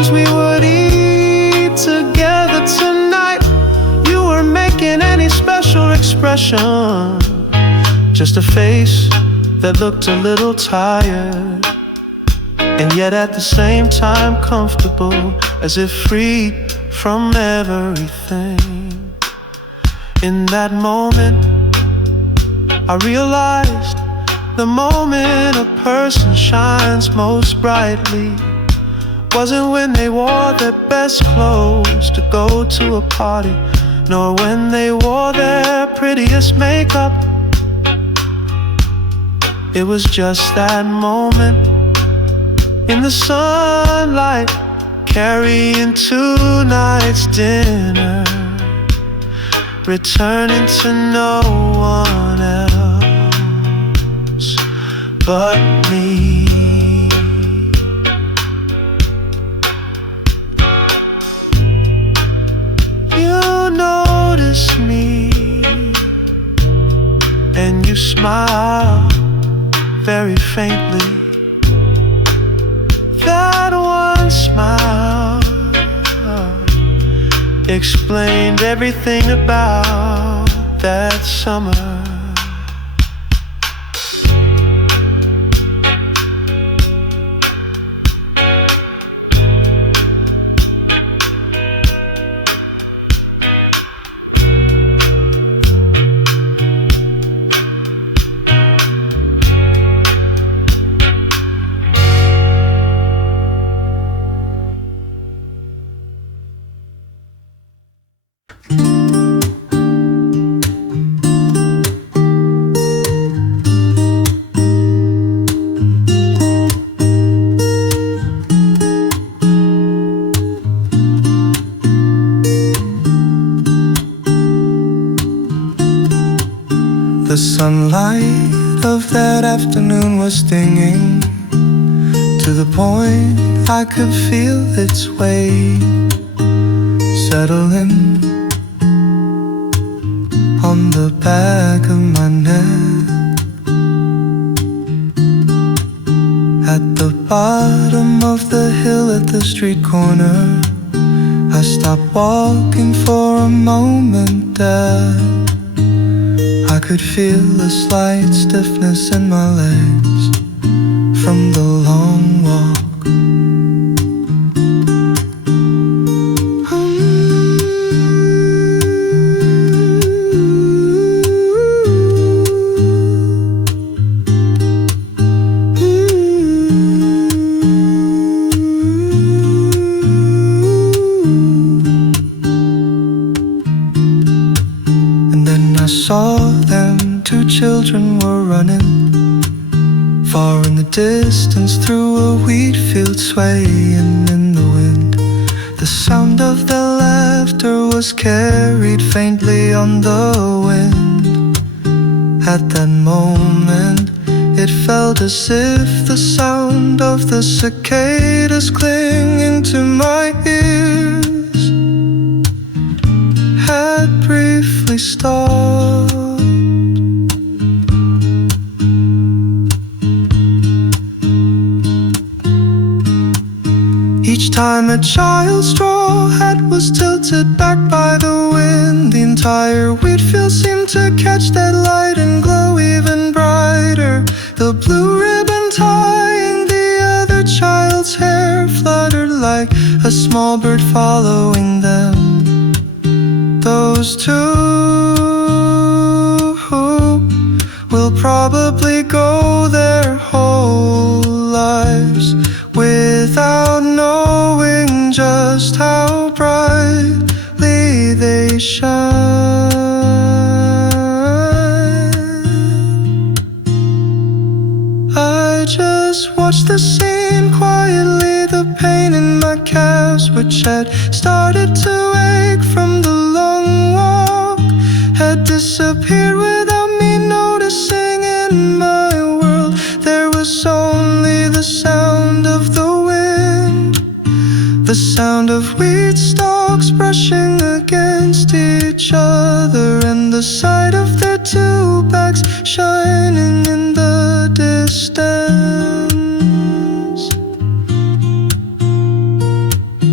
things we would eat together tonight. You were making any special expression, just a face that looked a little tired, and yet at the same time comfortable, as if freed from everything. In that moment, I realized the moment a person shines most brightly wasn't when they wore their best clothes to go to a party, nor when they wore their prettiest makeup. It was just that moment in the sunlight, carrying tonight's dinner, returning to no one else but me. You notice me and you smile very faintly. That one smile explained everything about that summer. The sunlight of that afternoon was stinging to the point I could feel its weight settling on the back of my neck. At the bottom of the hill at the street corner, I stopped walking for a moment there. I could feel a slight stiffness in my legs from the long walk. And then I saw them, two children were running far in the distance through a wheat field, swaying in the wind. The sound of their laughter was carried faintly on the wind. At that moment, it felt as if the sound of the cicadas clinging to my ears had briefly stopped. Each time a child's straw hat was tilted back by the wind, the entire wheat field seemed to catch that light and glow even brighter. The blue ribbon tying the other child's hair fluttered like a small bird following them. Those two will probably go their whole lives without knowing just how brightly they shine. I just watched the scene quietly, the pain in my calves, which had started to ache from the long walk, had disappeared without me noticing. In my world there was only the sound of the wind, the sound of wheat stalks brushing against each other, and the sight of their two backs shining in the distance.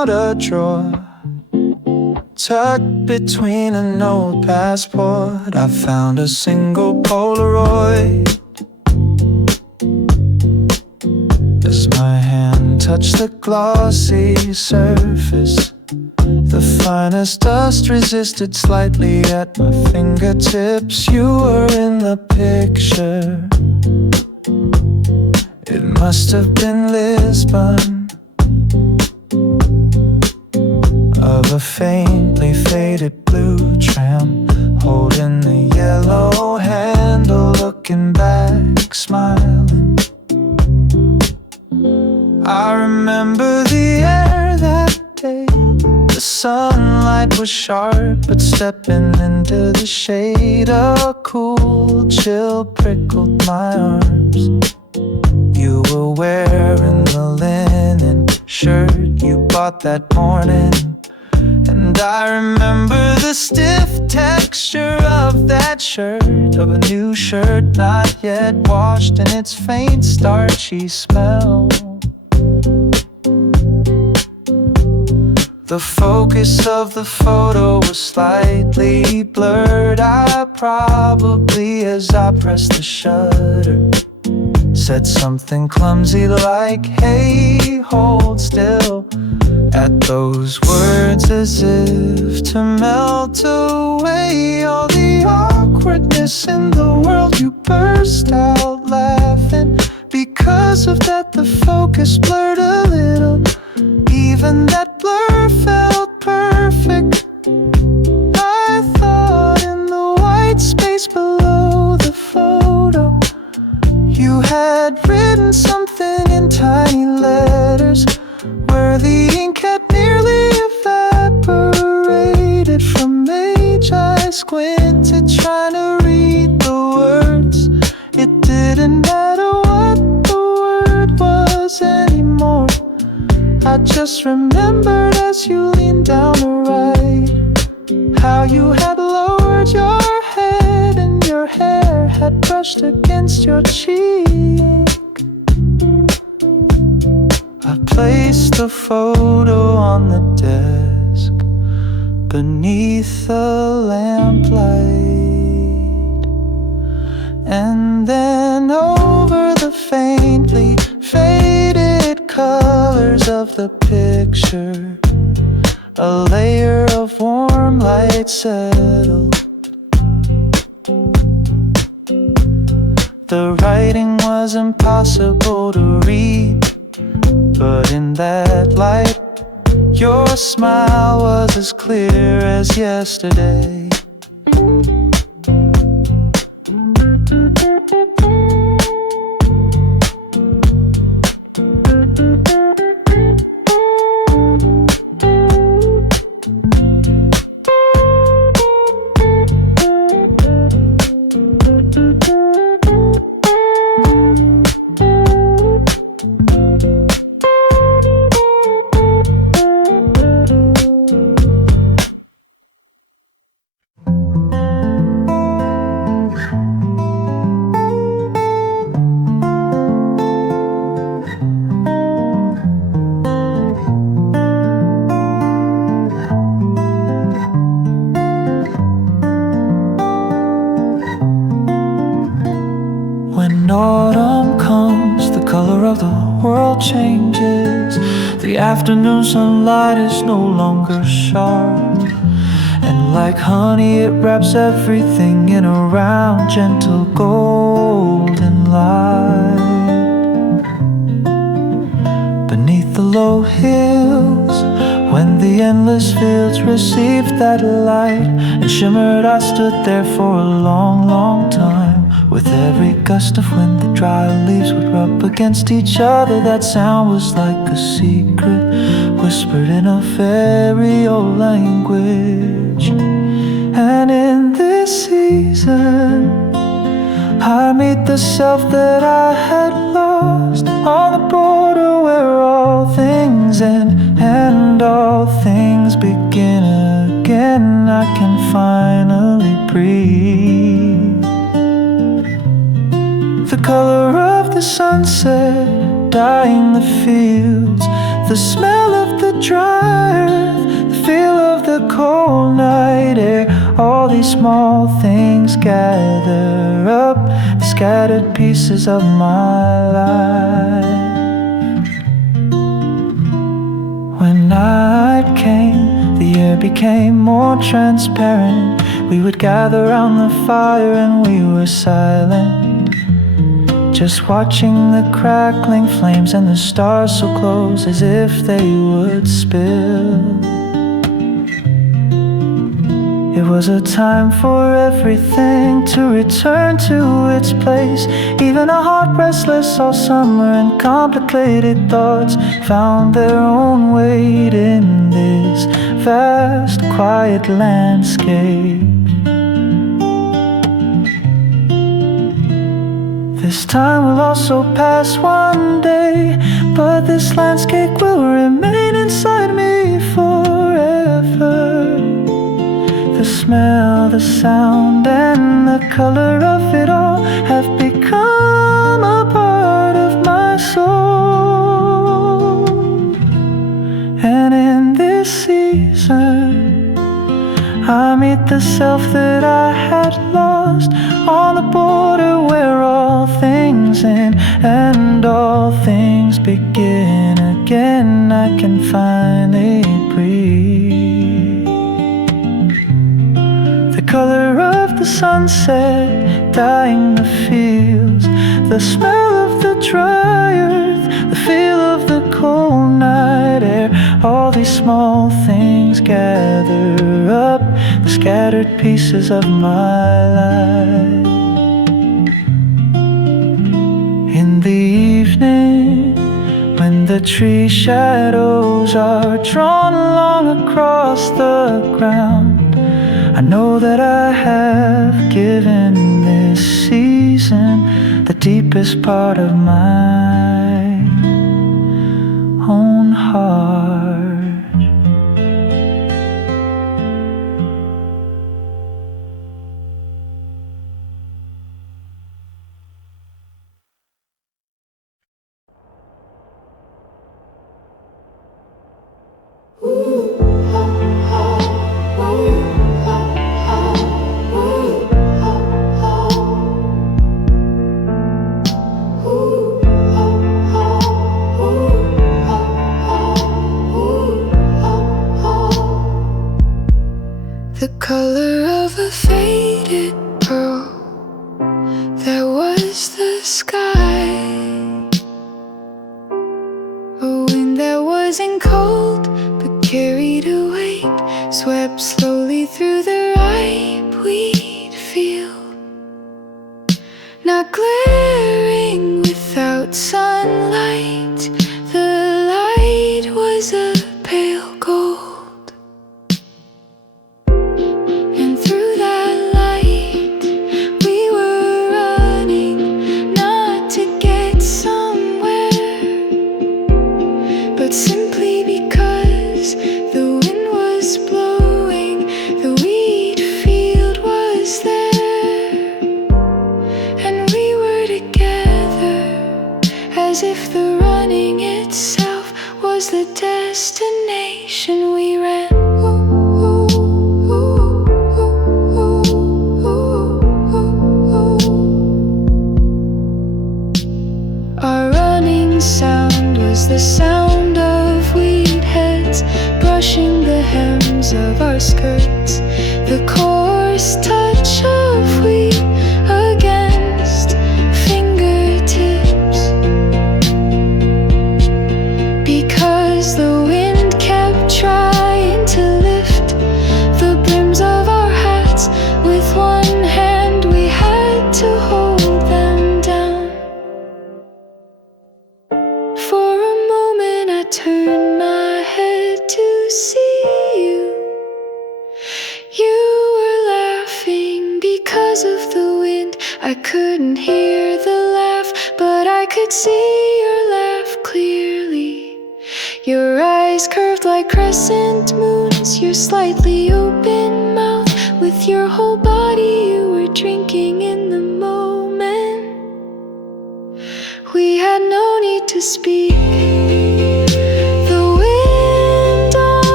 out a drawer tucked between an old passport. I found a single Polaroid. As my hand touched the glossy surface, the finest dust resisted slightly at my fingertips. You were in the picture. It must have been Lisbon, of a faintly faded blue tram, holding the yellow handle, looking back, smiling. I remember the air that day. The sunlight was sharp, but stepping into the shade, a cool chill prickled my arms. You were wearing the linen shirt you bought that morning, and I remember the stiff texture of that shirt, of a new shirt not yet washed, and its faint starchy smell. The focus of the photo was slightly blurred. I probably, as I pressed the shutter, said something clumsy like, "Hey, hold still," at those words, as if to melt away all the awkwardness in the world. You burst out laughing. Because of that, the focus blurred a little. Even that blur felt perfect. I thought in the white space below the photo, you had written something in tiny letters, where the ink had nearly evaporated from age. I squinted trying to read the words. It didn't matter what the word was anymore. I just remembered as you leaned down to write, how you had lowered your head and your hair had brushed against your cheek. I placed the photo on the desk beneath the lamplight, and then over the faintly faded colors of the picture, a layer of warm light settled. The writing was impossible to read, but in that light, your smile was as clear as yesterday. Autumn comes, the color of the world changes. The afternoon sunlight is no longer sharp, and like honey it wraps everything in a round, gentle golden light. Beneath the low hills, when the endless fields received that light and shimmered, I stood there for a long, long time. With every gust of wind, the dry leaves would rub against each other. That sound was like a secret, whispered in a very old language. And in this season, I meet the self that I had lost, on the border where all things end and all things begin again. I can finally breathe. The color of the sunset dyeing the fields, the smell of the dry earth, the feel of the cold night air. All these small things gather up the scattered pieces of my life. When night came, the air became more transparent. We would gather round the fire and we were silent, just watching the crackling flames and the stars so close as if they would spill. It was a time for everything to return to its place. Even a heart restless all summer and complicated thoughts found their own weight in this vast, quiet landscape. This time will also pass one day, but this landscape will remain inside me forever. The smell, the sound, and the color of it all have become a part of my soul. And in this season, I meet the self that I had lost on the border where all things end and all things begin again. I can finally breathe. The color of the sunset dyeing the fields, the smell of the dry earth, the feel of the cold night air. All these small things gather up the scattered pieces of my life. In the evening, when the tree shadows are drawn along across the ground, I know that I have given this season the deepest part of my own heart. The color of a faded pearl, that was the sky. A wind that wasn't cold but carried a weight, swept slowly through the ripe wheat field. Not glaring without sunlight, the light was a pale gold. Simply because the wind was blowing, the wheat field was there, and we were together, as if the running itself was the destination we ran. Our running sound was the sound of wheat heads brushing the hems of our skirts, the coarse touch of wheat against fingertips. Because the wind kept trying to lift the brims of our hats, with one hand we had to hold them down. For a moment I turned my head to see you. You were laughing because of the wind. I couldn't hear the laugh, but I could see your laugh clearly. Your eyes curved like crescent moons, your slightly open mouth. With your whole body you were drinking in the moment. We had no need to speak. The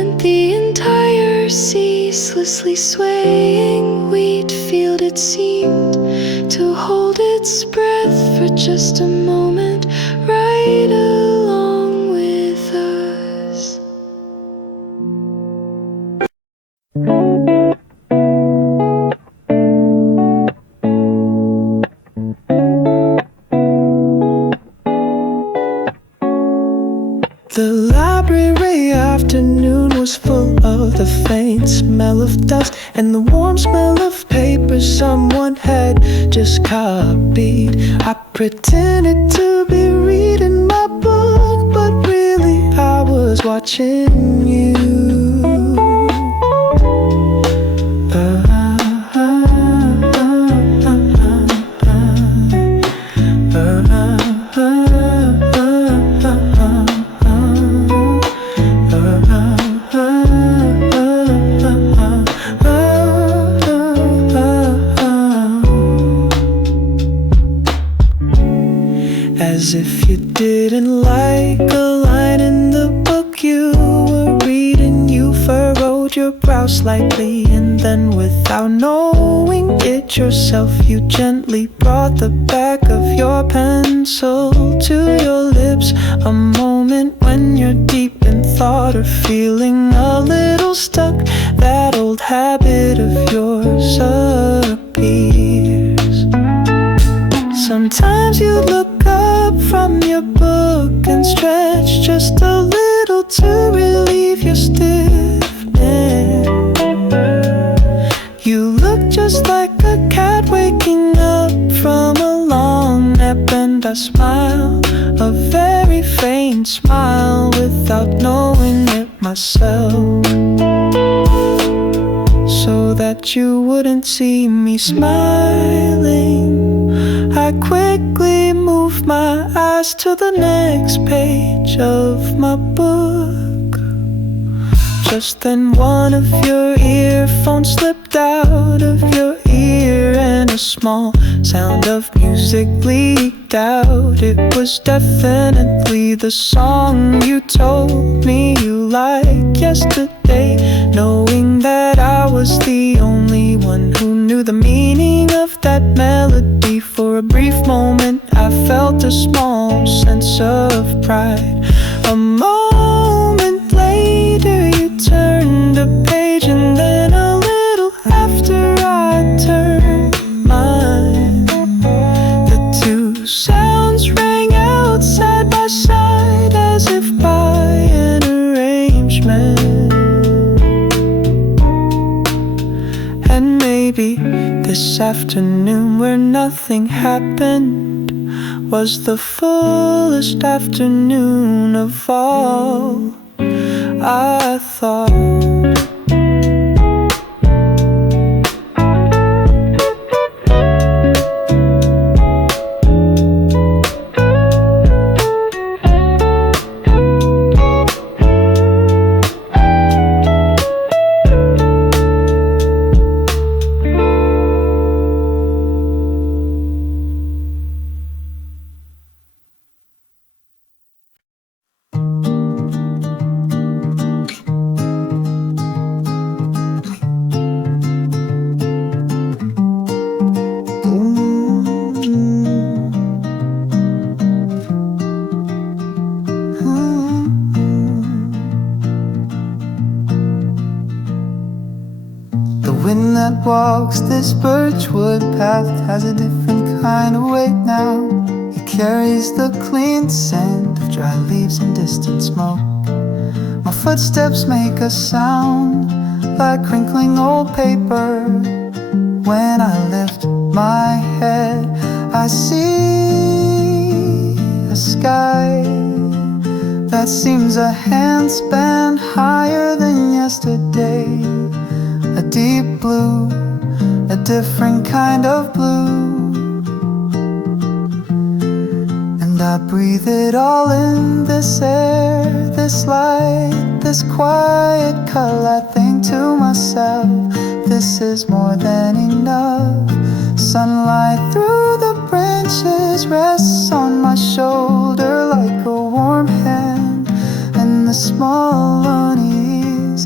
spent the entire ceaselessly swaying wheat field. It seemed to hold its breath for just a moment, right along with us. The library afternoon was full of the faint smell of dust and the warm smell of paper someone had just copied. I pretended to be reading my book, but really I was watching you. As if you didn't like a line in the book you were reading, you furrowed your brow slightly, and then without knowing it yourself, you gently brought the back of your pencil to your lips. A moment when you're deep in thought or feeling a little stuck, that old habit of yours appears. Sometimes you look up from your book and stretch just a little to relieve your stiffness. You look just like a cat waking up from a long nap, and I smile, a very faint smile, without knowing it myself, so that you wouldn't see me smiling. I quickly moved my eyes to the next page of my book. Just then one of your earphones slipped out of your ear, and a small sound of music leaked out. It was definitely the song you told me you liked yesterday, knowing that I was the only one who knew the meaning of that melody. For a brief moment I felt a small sense of pride. A moment later you turned a page, and then a little after I turned mine, the two sounds rang out side by side as if by an arrangement. And maybe this afternoon where nothing happened was the fullest afternoon of all, I thought. that walks this birchwood path has a different kind of weight now. He carries the clean scent of dry leaves and distant smoke. My footsteps make a sound like crinkling old paper. When I lift my head, I see a sky that seems a handspan higher than yesterday. A deep blue, a different kind of blue. And I breathe it all in, this air, this light, this quiet color. I think to myself, this is more than enough. Sunlight through the branches rests on my shoulder like a warm hand, and the small unease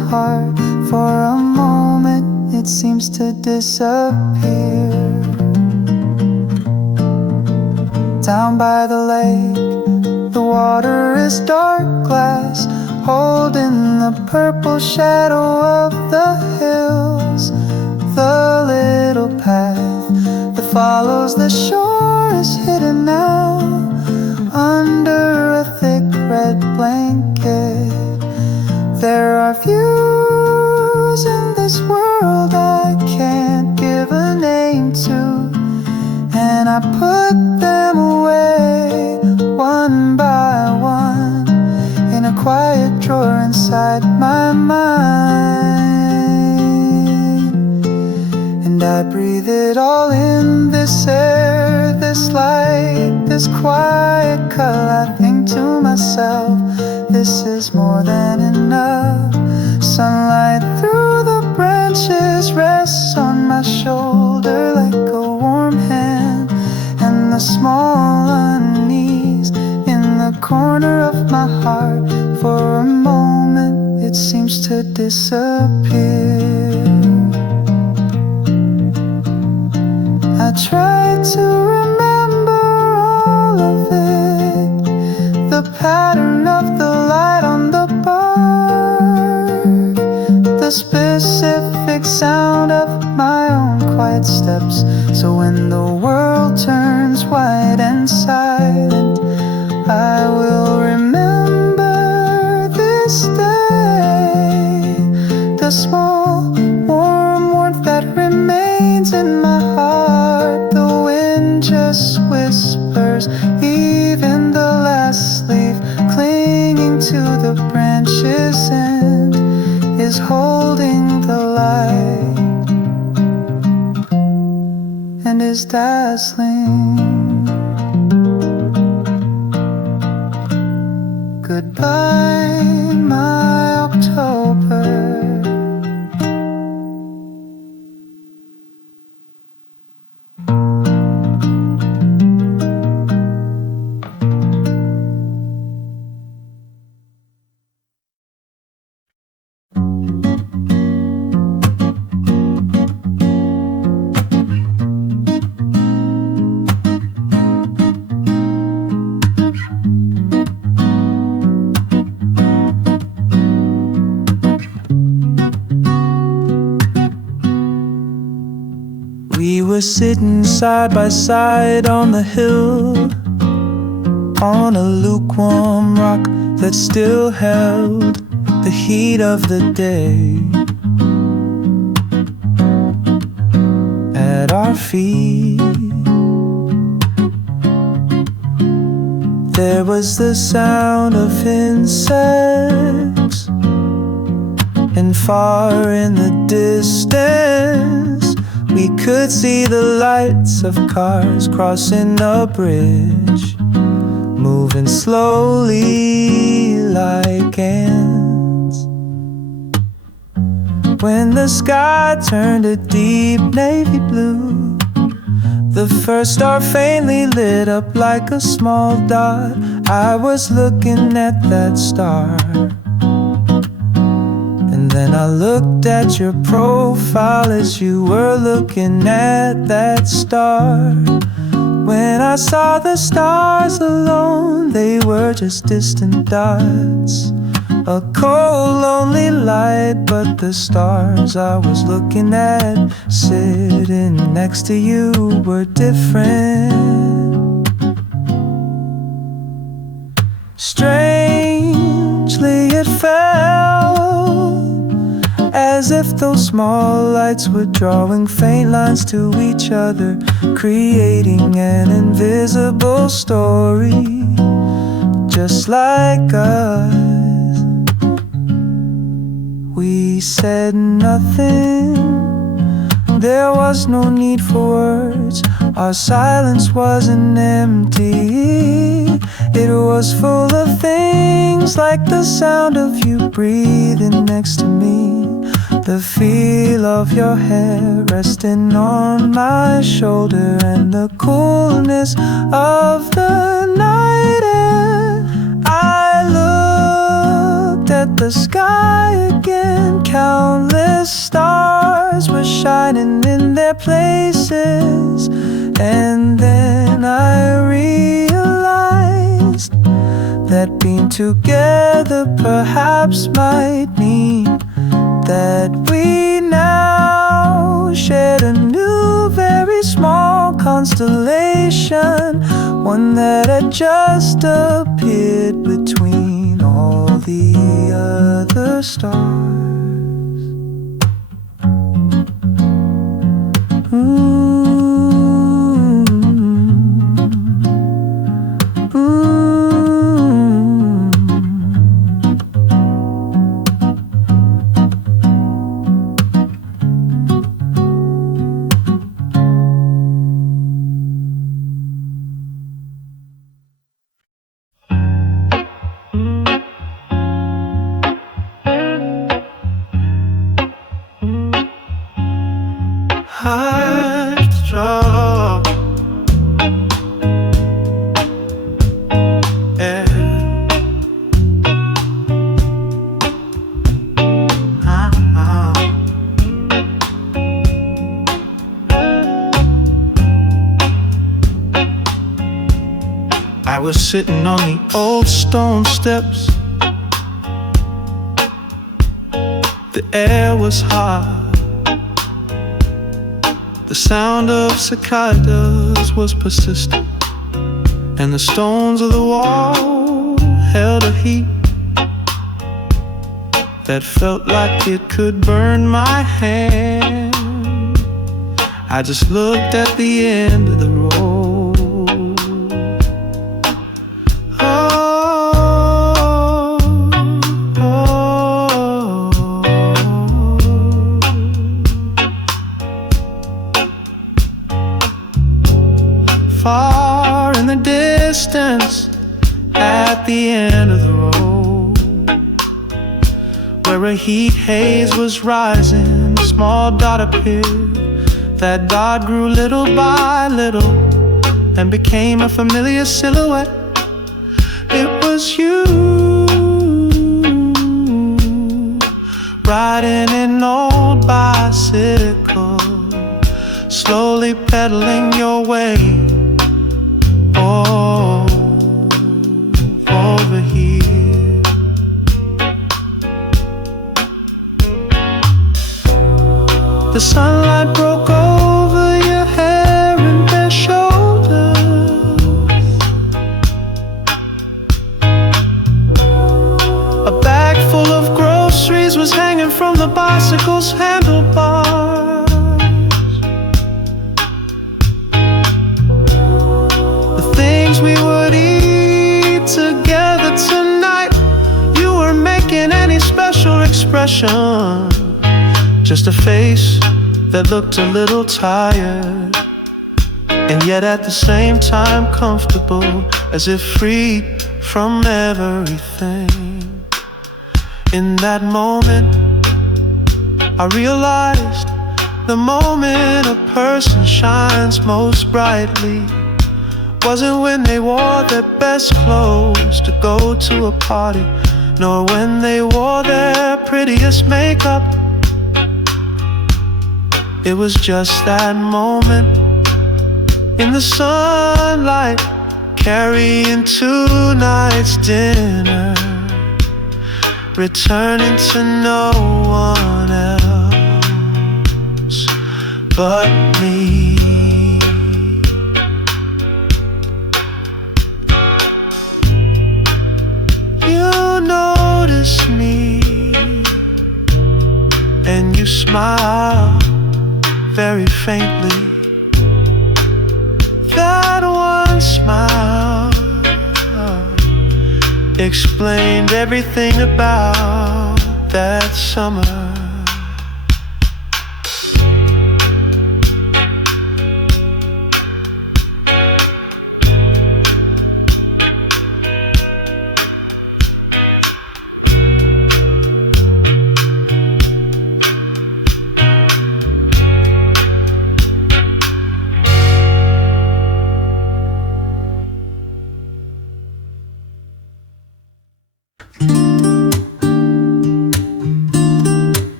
to disappear. Down by the lake, the water is dark glass, holding the purple shadow of the hills. The little path that follows the shore is hidden now under a thick red blanket. There are views in this world I can't give a name to, and I put them away one by one in a quiet drawer inside my mind. And I breathe it all in, this air, this light, this quiet color. I think to myself, this is more than enough. Sunlight through the branches rests on my shoulder like a warm hand, and the small unease in the corner of my heart, for a moment it seems to disappear. I try to remember all of it, the pattern of the light on the bark, the specific sound of my own quiet steps. So when the world turns white and silent, I will remember this day, the small warm warmth that remains in my heart. The wind just whispers, even the last leaf clinging to the branches end is holding the light and is dazzling. Goodbye, my October. We were sitting side by side on the hill, on a lukewarm rock that still held the heat of the day. At our feet, there was the sound of insects, and far in the distance we could see the lights of cars crossing a bridge, moving slowly like ants. When the sky turned a deep navy blue, the first star faintly lit up like a small dot. I was looking at that star, and then I looked at your profile as you were looking at that star. When I saw the stars alone, they were just distant dots, a cold, lonely light. But the stars I was looking at, sitting next to you, were different. Strangely it felt as if those small lights were drawing faint lines to each other, creating an invisible story, just like us. We said nothing, there was no need for words. Our silence wasn't empty, it was full of things like the sound of you breathing next to me, the feel of your hair resting on my shoulder, and the coolness of the night air. I looked at the sky again, countless stars stars were shining in their places. And then I realized that being together perhaps might mean that we now shared a new, very small constellation, one that had just appeared between all the other stars. I was sitting on the old stone steps. The air was hot. The sound of cicadas was persistent, and the stones of the wall held a heat that felt like it could burn my hand. I just looked at the end of the road. Far in the distance, at the end of the road, where a heat haze was rising, a small dot appeared. That dot grew little by little and became a familiar silhouette. It was you, riding an old bicycle, slowly pedaling your way over here. The sunlight broke over your hair and bare shoulders. A bag full of groceries was hanging from the bicycle's handlebars. We would eat together tonight. You were making any special expression, just a face that looked a little tired, and yet at the same time comfortable, as if freed from everything. In that moment, I realized the moment a person shines most brightly wasn't when they wore their best clothes to go to a party, nor when they wore their prettiest makeup. It was just that moment in the sunlight, carrying tonight's dinner, returning to no one else but me. Notice me, and you smile very faintly. That one smile explained everything about that summer.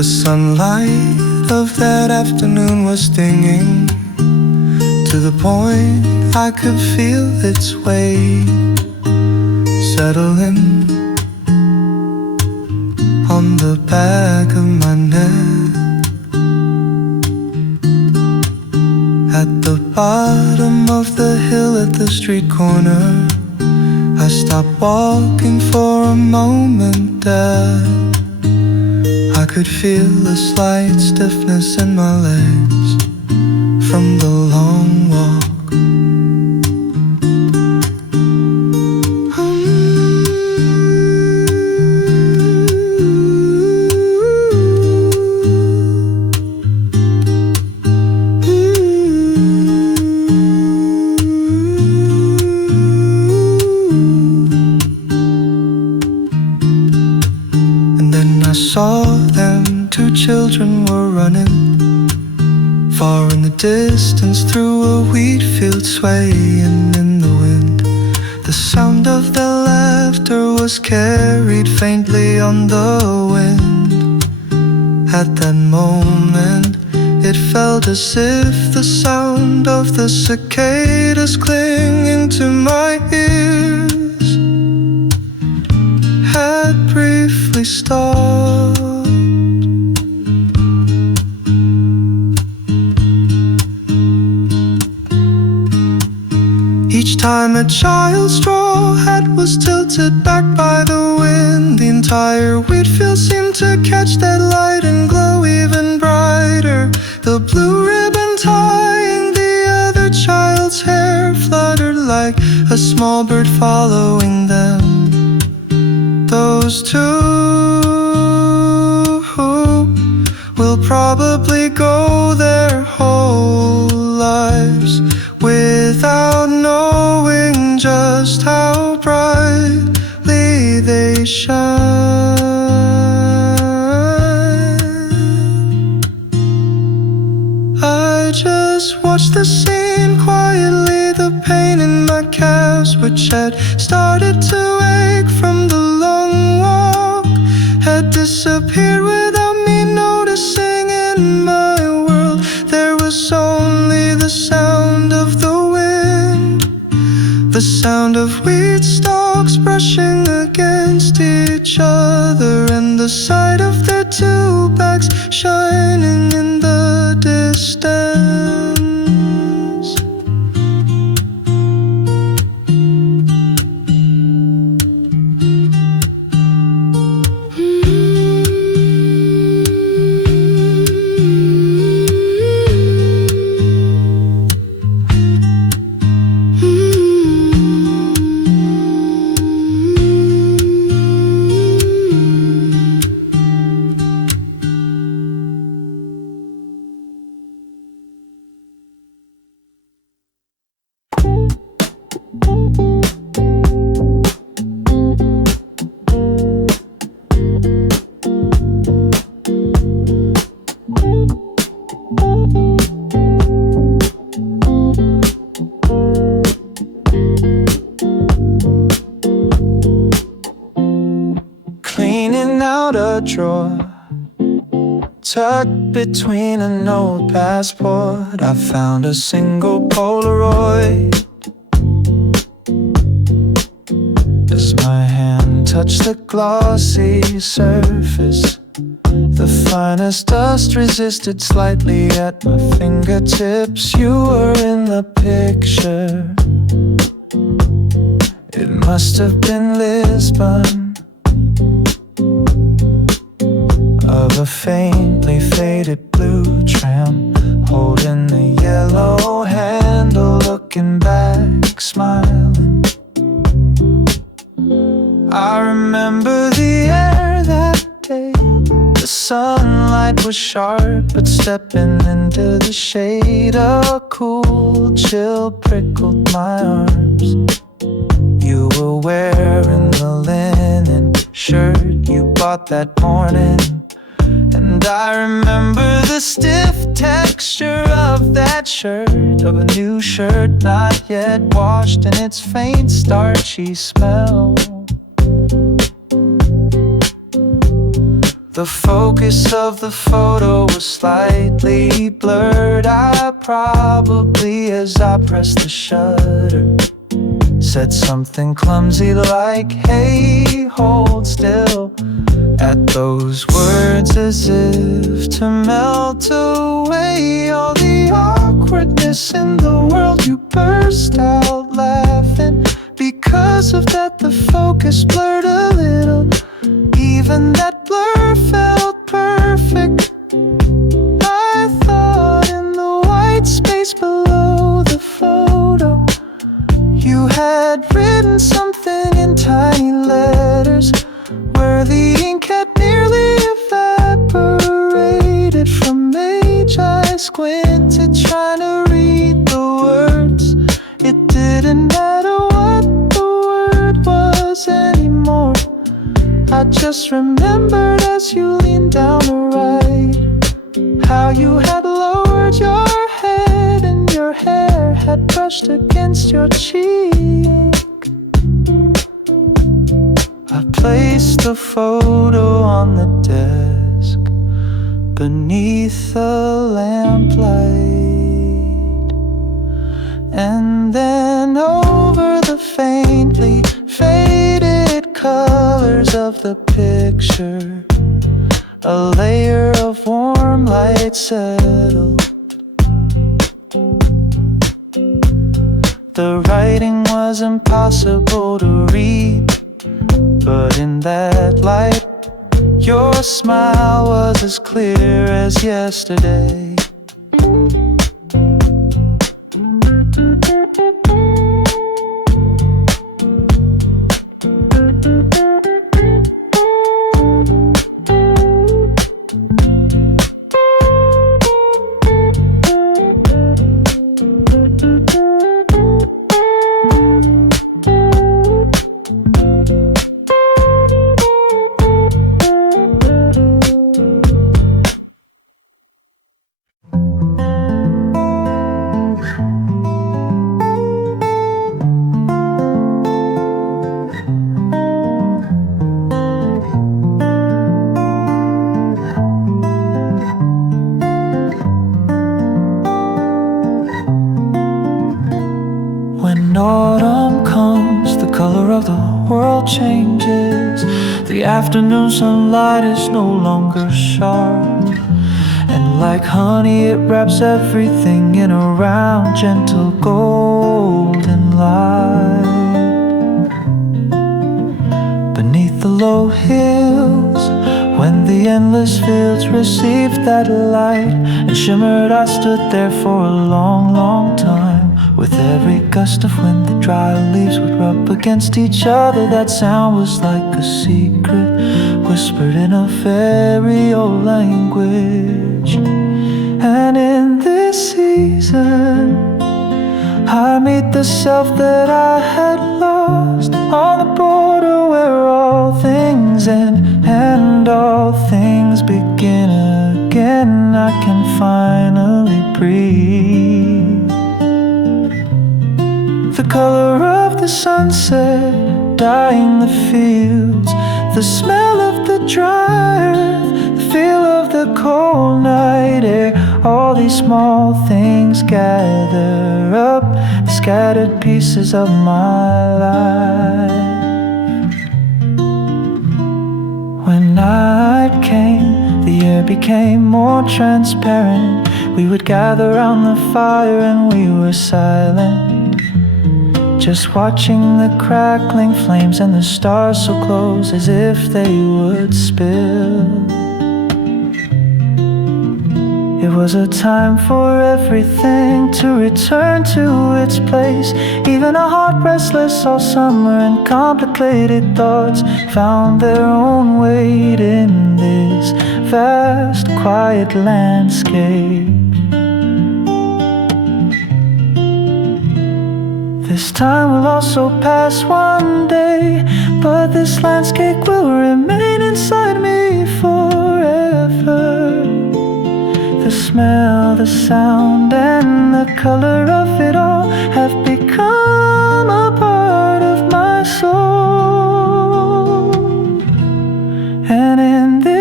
The sunlight of that afternoon was stinging, to the point I could feel its weight settling on the back of my neck. At the bottom of the hill at the street corner, I stopped walking for a moment there. I could feel a slight stiffness in my legs from the long walk. I saw them, two children were running far in the distance through a wheat field, swaying in the wind. The sound of their laughter was carried faintly on the wind. At that moment, it felt as if the sound of the cicadas clinging to my ears had briefly stopped. Each time a child's straw hat was tilted back by the wind, the entire wheat field seemed to catch that light and glow even brighter. The blue ribbon tying the other child's hair fluttered like a small bird following them. Those two will probably go their whole lives without knowing just how brightly they shine. I just watched the scene quietly, the pain in my calves, which had started to ache from the long walk, had disappeared without me noticing. In my world there was only the sound of the wind, the sound of wheat stalks brushing against each other, and the sight of their two backs shining in the distance. Drawer tucked between an old passport, I found a single Polaroid. As my hand touched the glossy surface, the finest dust resisted slightly at my fingertips. You were in the picture. It must have been Lisbon, of a faintly faded blue tram, holding the yellow handle, looking back, smiling. I remember the air that day. The sunlight was sharp, but stepping into the shade, a cool chill prickled my arms. You were wearing the linen shirt you bought that morning, and I remember the stiff texture of that shirt, of a new shirt not yet washed, and its faint starchy smell. The focus of the photo was slightly blurred. I probably, as I pressed the shutter, said something clumsy like, "Hey, hold still." At those words, as if to melt away all the awkwardness in the world, you burst out laughing. Because of that, the focus blurred a little. Even that blur felt perfect. I thought in the white space below the photo, you had written something in tiny letters, where the ink had nearly evaporated from age. I squinted trying to read the words. It didn't matter what the word was anymore. I just remembered as you leaned down to write, how you had lowered your head and your hair had brushed against your cheek. I placed the photo on the desk beneath the lamplight, and then over the faintly faded colors of the picture, a layer of warm light settled. The writing was impossible to read, but in that light, your smile was as clear as yesterday. When autumn comes, the color of the world changes. The afternoon sunlight is no longer sharp, and like honey it wraps everything in a round, gentle golden light. Beneath the low hills, when the endless fields received that light and shimmered, I stood there for a long, long time. With every gust of wind, the dry leaves would rub against each other. That sound was like a secret, whispered in a very old language. And in this season, I meet the self that I had lost, on the border where all things end and all things begin again. I can finally breathe. The color of the sunset dyeing the fields, the smell of the dry earth, the feel of the cold night air. All these small things gather up the scattered pieces of my life. When night came, the air became more transparent. We would gather round the fire and we were silent, just watching the crackling flames and the stars so close as if they would spill. It was a time for everything to return to its place. Even a heart restless all summer and complicated thoughts found their own weight in this vast, quiet landscape. This time will also pass one day, but this landscape will remain inside me forever. The smell, the sound, and the color of it all have become a part of my soul. And in this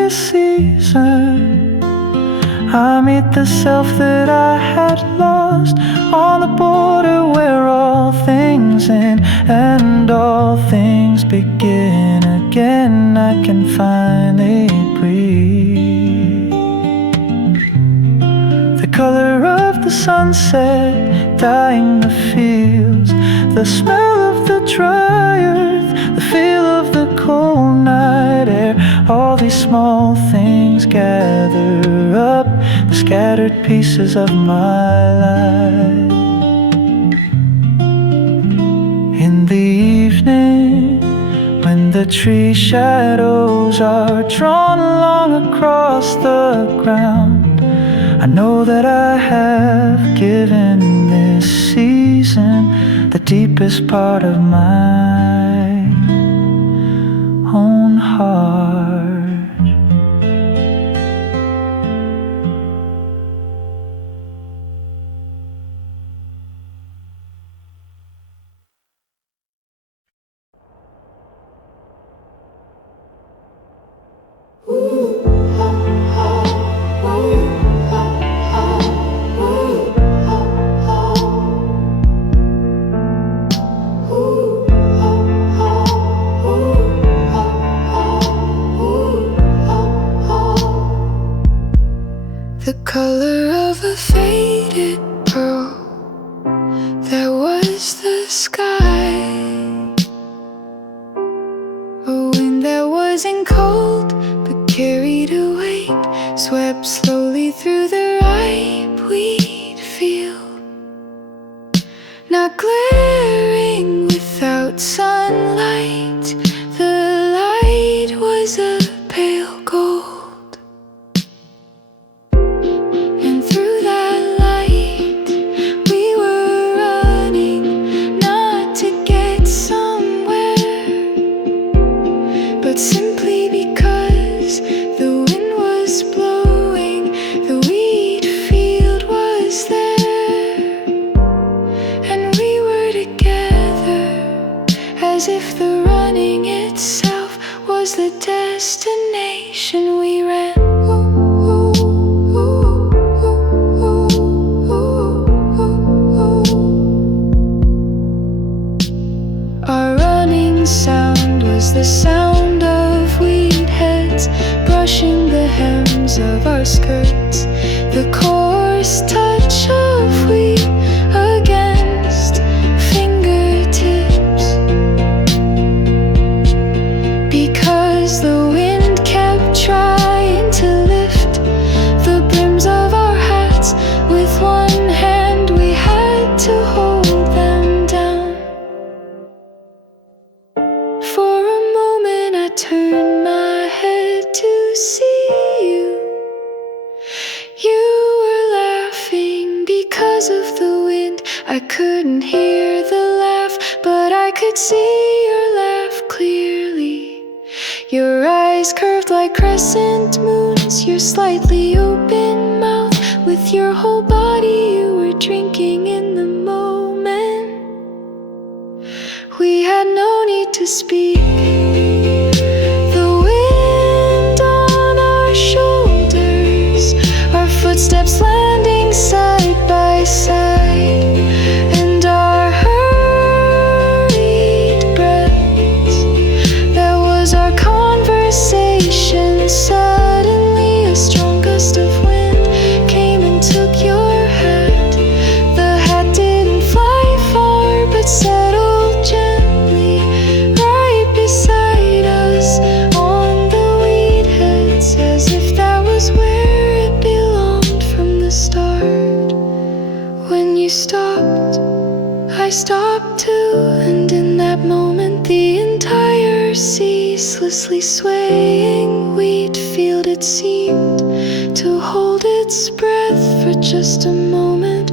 this season. I meet the self that I had lost on the border where all things end and all things begin again. I can finally breathe. The color of the sunset dyeing the fields, the smell of the dry earth, the feel of the cold night air. All these small things gather up the scattered pieces of my life. In the evening, when the tree shadows are drawn along across the ground, I know that I have given this season the deepest part of my own heart. The color of a faded pearl, that was the sky. A wind that wasn't cold but carried a weight, swept slowly through the ripe wheat field. Not glaring without sunlight, the light was a pale gold. Simply because the wind was blowing, the wheat field was there, and we were together, as if the running itself was the destination we ran. Our running sound was the sound of wheat heads brushing the hems of our skirts, the coarse touch of wheat against fingertips. Because the wind kept trying to lift the brims of our hats, with one hand we had to hold them down. For a moment I turned my head to see you. You were laughing because of the wind. I couldn't hear the laugh, but I could see your laugh clearly. Your eyes curved like crescent moons, your slightly open mouth. With your whole body you were drinking in the moment. We had no need to speak. The wind on our shoulders, our footsteps landing side by side, and our hurried breaths. That was our conversation. Suddenly a strong gust of wind came and took your hat. The hat didn't fly far but settled gently right beside us on the wheat heads, as if that was where it belonged from the start. When you stopped, I stopped too, and in that moment the entire ceaselessly swaying wheat field, it seemed to hold its breath for just a moment.